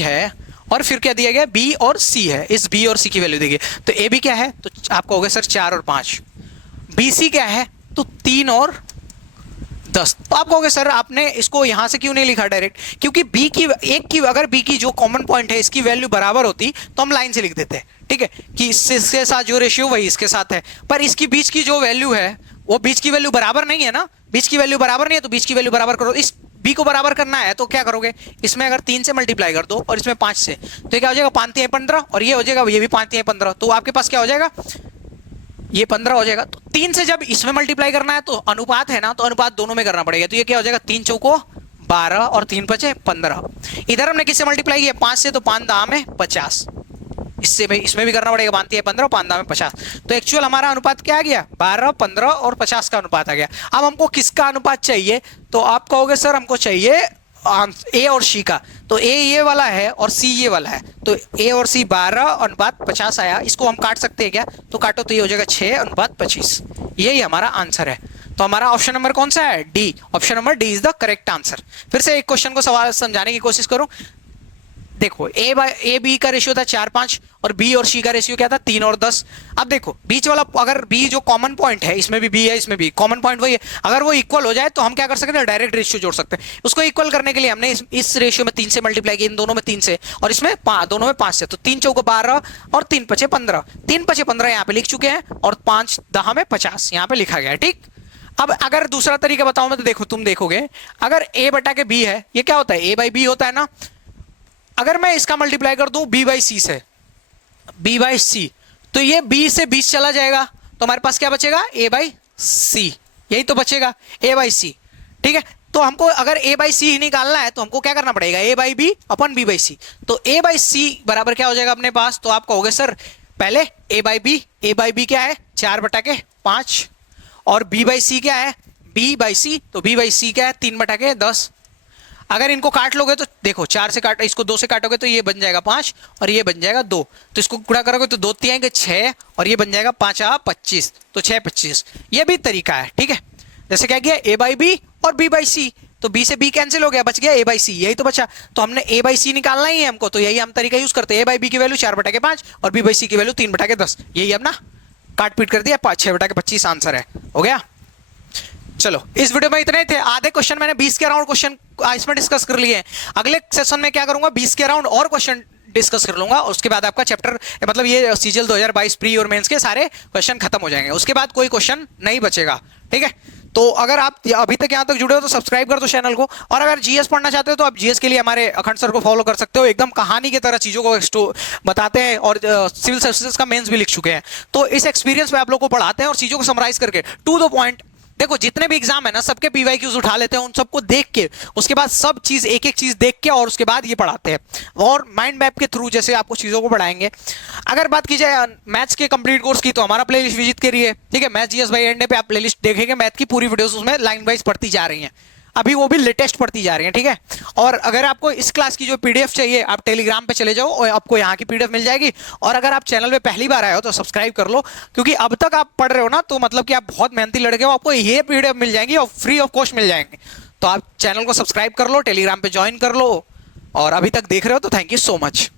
है और फिर क्या दिया गया, बी और सी है, इस बी और सी की वैल्यू दी गई। तो ए बी क्या है, तो आपको हो गया सर 4 और 5, बी सी क्या है, तो 3 और 10। तो आप कहोगे सर आपने इसको यहां से क्यों नहीं लिखा डायरेक्ट, क्योंकि बी की अगर बी की जो कॉमन पॉइंट है इसकी वैल्यू बराबर होती तो हम लाइन से लिख देते हैं, ठीक है, कि इसके साथ जो रेशियो वही इसके साथ है। पर इसकी बीच की जो वैल्यू है वो बीच की वैल्यू बराबर नहीं है ना, बीच की वैल्यू बराबर नहीं है, तो बीच की वैल्यू बराबर करो। इस बी को बराबर करना है तो क्या करोगे, इसमें अगर 3 से मल्टीप्लाई कर दो और इसमें 5 से, तो क्या हो जाएगा 5 3 15, और ये हो जाएगा, ये भी 5 3 15, तो आपके पास क्या हो जाएगा, ये 15 हो जाएगा। तो 3 से जब इसमें मल्टीप्लाई करना है तो अनुपात है ना, तो अनुपात दोनों में करना पड़ेगा। तो ये क्या हो जाएगा, 3 चौको 12 और 3 5 15। इधर हमने किससे मल्टीप्लाई किया, 5 से, तो 5 दाम में 50, इससे भी इसमें भी करना पड़ेगा, 5 3 15 5 दाम में 50। तो एक्चुअल हमारा अनुपात क्या आ गया, 12 15 और 50 का अनुपात आ गया। अब हमको किसका अनुपात चाहिए, तो आप कहोगे सर हमको चाहिए ए और सी का, तो ए ये वाला है और सी ये वाला है, तो ए और सी 12:50 आया। इसको हम काट सकते हैं क्या, तो काटो, तो ये हो जाएगा 6:25, यही हमारा आंसर है। तो हमारा ऑप्शन नंबर कौन सा है, D. Option number D is the correct answer. फिर से एक क्वेश्चन को सवाल समझाने की कोशिश करूं। देखो ए बी का रेशियो था 4 5 और बी और सी का रेशियो क्या था 3 और 10। अब देखो बीच वाला, अगर बी जो कॉमन पॉइंट है, इसमें भी बी है इसमें भी कॉमन पॉइंट वही है, अगर वो इक्वल हो जाए तो हम क्या कर सकते हैं, डायरेक्ट रेशियो जोड़ सकते हैं। उसको इक्वल करने के लिए हमने इस रेशियो में 3 से मल्टीप्लाई किया, इन दोनों में 3 से और इसमें दोनों में 5 से, तो 3 चौको 12 और 3 5 15, 3 5 15 यहाँ पे लिख चुके हैं और 5 10 में 50 यहाँ पे लिखा गया है, ठीक। अब अगर दूसरा तरीका बताऊं मैं, तो देखो तुम देखोगे, अगर a बटा के b है, ये क्या होता है, a बाई बी होता है ना। अगर मैं इसका मल्टीप्लाई कर दूं b बाई सी से, b बाई सी, तो ये b से 20 चला जाएगा, तो हमारे पास क्या बचेगा, a बाई सी, यही तो बचेगा, a बाई सी, ठीक है। तो हमको अगर a बाई सी ही निकालना है तो हमको क्या करना पड़ेगा, a by B upon b by C. तो a बाई सी बराबर क्या हो जाएगा अपने पास, तो आप कहोगे सर पहले a बाई बी क्या है 4/5 और b बाई सी क्या है b बाई सी, तो b बाई सी क्या है 3/10। अगर इनको काट लोगे तो देखो 4 से काट, इसको 2 से काटोगे तो ये बन जाएगा 5 और ये बन जाएगा 2, तो इसको गुणा करोगे तो 2 3 आएंगे 6 और ये बन जाएगा 5 25, तो 6 25। ये भी तरीका है, ठीक है। जैसे क्या किया a बाई बी और b बाई सी, तो b से b कैंसिल हो गया, बच गया a बाई सी, यही तो बचा। तो हमने a बाई सी निकालना ही है हमको, तो यही हम तरीका यूज करते हैं। a बाई बी की वैल्यू 4/5 और b बाई सी की वैल्यू 3/10, यही अपना काट पीट कर दिया, 6/25 आंसर है, हो गया। चलो इस वीडियो में इतने ही थे। आधे क्वेश्चन मैंने 20 के अराउंड क्वेश्चन इसमें डिस्कस कर लिए हैं। अगले सेशन में क्या करूंगा, 20 के अराउंड और क्वेश्चन डिस्कस कर लूंगा। उसके बाद आपका चैप्टर मतलब ये सीजीएल 2022 प्री और मेंस के सारे क्वेश्चन खत्म हो जाएंगे, उसके बाद कोई क्वेश्चन नहीं बचेगा, ठीक है। तो अगर आप अभी तक यहाँ तक जुड़े हो तो सब्सक्राइब कर दो चैनल को, और अगर जीएस पढ़ना चाहते हो तो आप जीएस के लिए हमारे अखंड सर को फॉलो कर सकते हो। एकदम कहानी की तरह चीजों को बताते हैं और सिविल सर्विसेज का मेंस भी लिख चुके हैं, तो इस एक्सपीरियंस में आप लोग को पढ़ाते हैं और चीजों को समराइज करके टू द पॉइंट। देखो जितने भी एग्जाम है ना, सबके पीवाईक्यूज उठा लेते हैं, उन सबको देख के उसके बाद सब चीज एक एक चीज देख के और उसके बाद ये पढ़ाते हैं, और माइंड मैप के थ्रू जैसे आपको चीजों को पढ़ाएंगे। अगर बात की जाए मैथ्स के कंप्लीट कोर्स की, तो हमारा प्लेलिस्ट विजिट करिए, ठीक है। मैथ जीएस बाय एंड पे आप प्लेलिस्ट देखेंगे, मैथ की पूरी वीडियोस उसमें लाइन वाइज पढ़ती जा रही हैं, अभी वो भी लेटेस्ट पढ़ती जा रही है, ठीक है। और अगर आपको इस क्लास की जो पीडीएफ चाहिए, आप टेलीग्राम पे चले जाओ और आपको यहाँ की पीडीएफ मिल जाएगी। और अगर आप चैनल पे पहली बार आए हो तो सब्सक्राइब कर लो, क्योंकि अब तक आप पढ़ रहे हो ना, तो मतलब कि आप बहुत मेहनती लड़के हो, आपको ये पीडीएफ मिल जाएंगी और फ्री ऑफ कॉस्ट मिल जाएंगे। तो आप चैनल को सब्सक्राइब कर लो, टेलीग्राम पे ज्वाइन कर लो, और अभी तक देख रहे हो तो थैंक यू सो मच।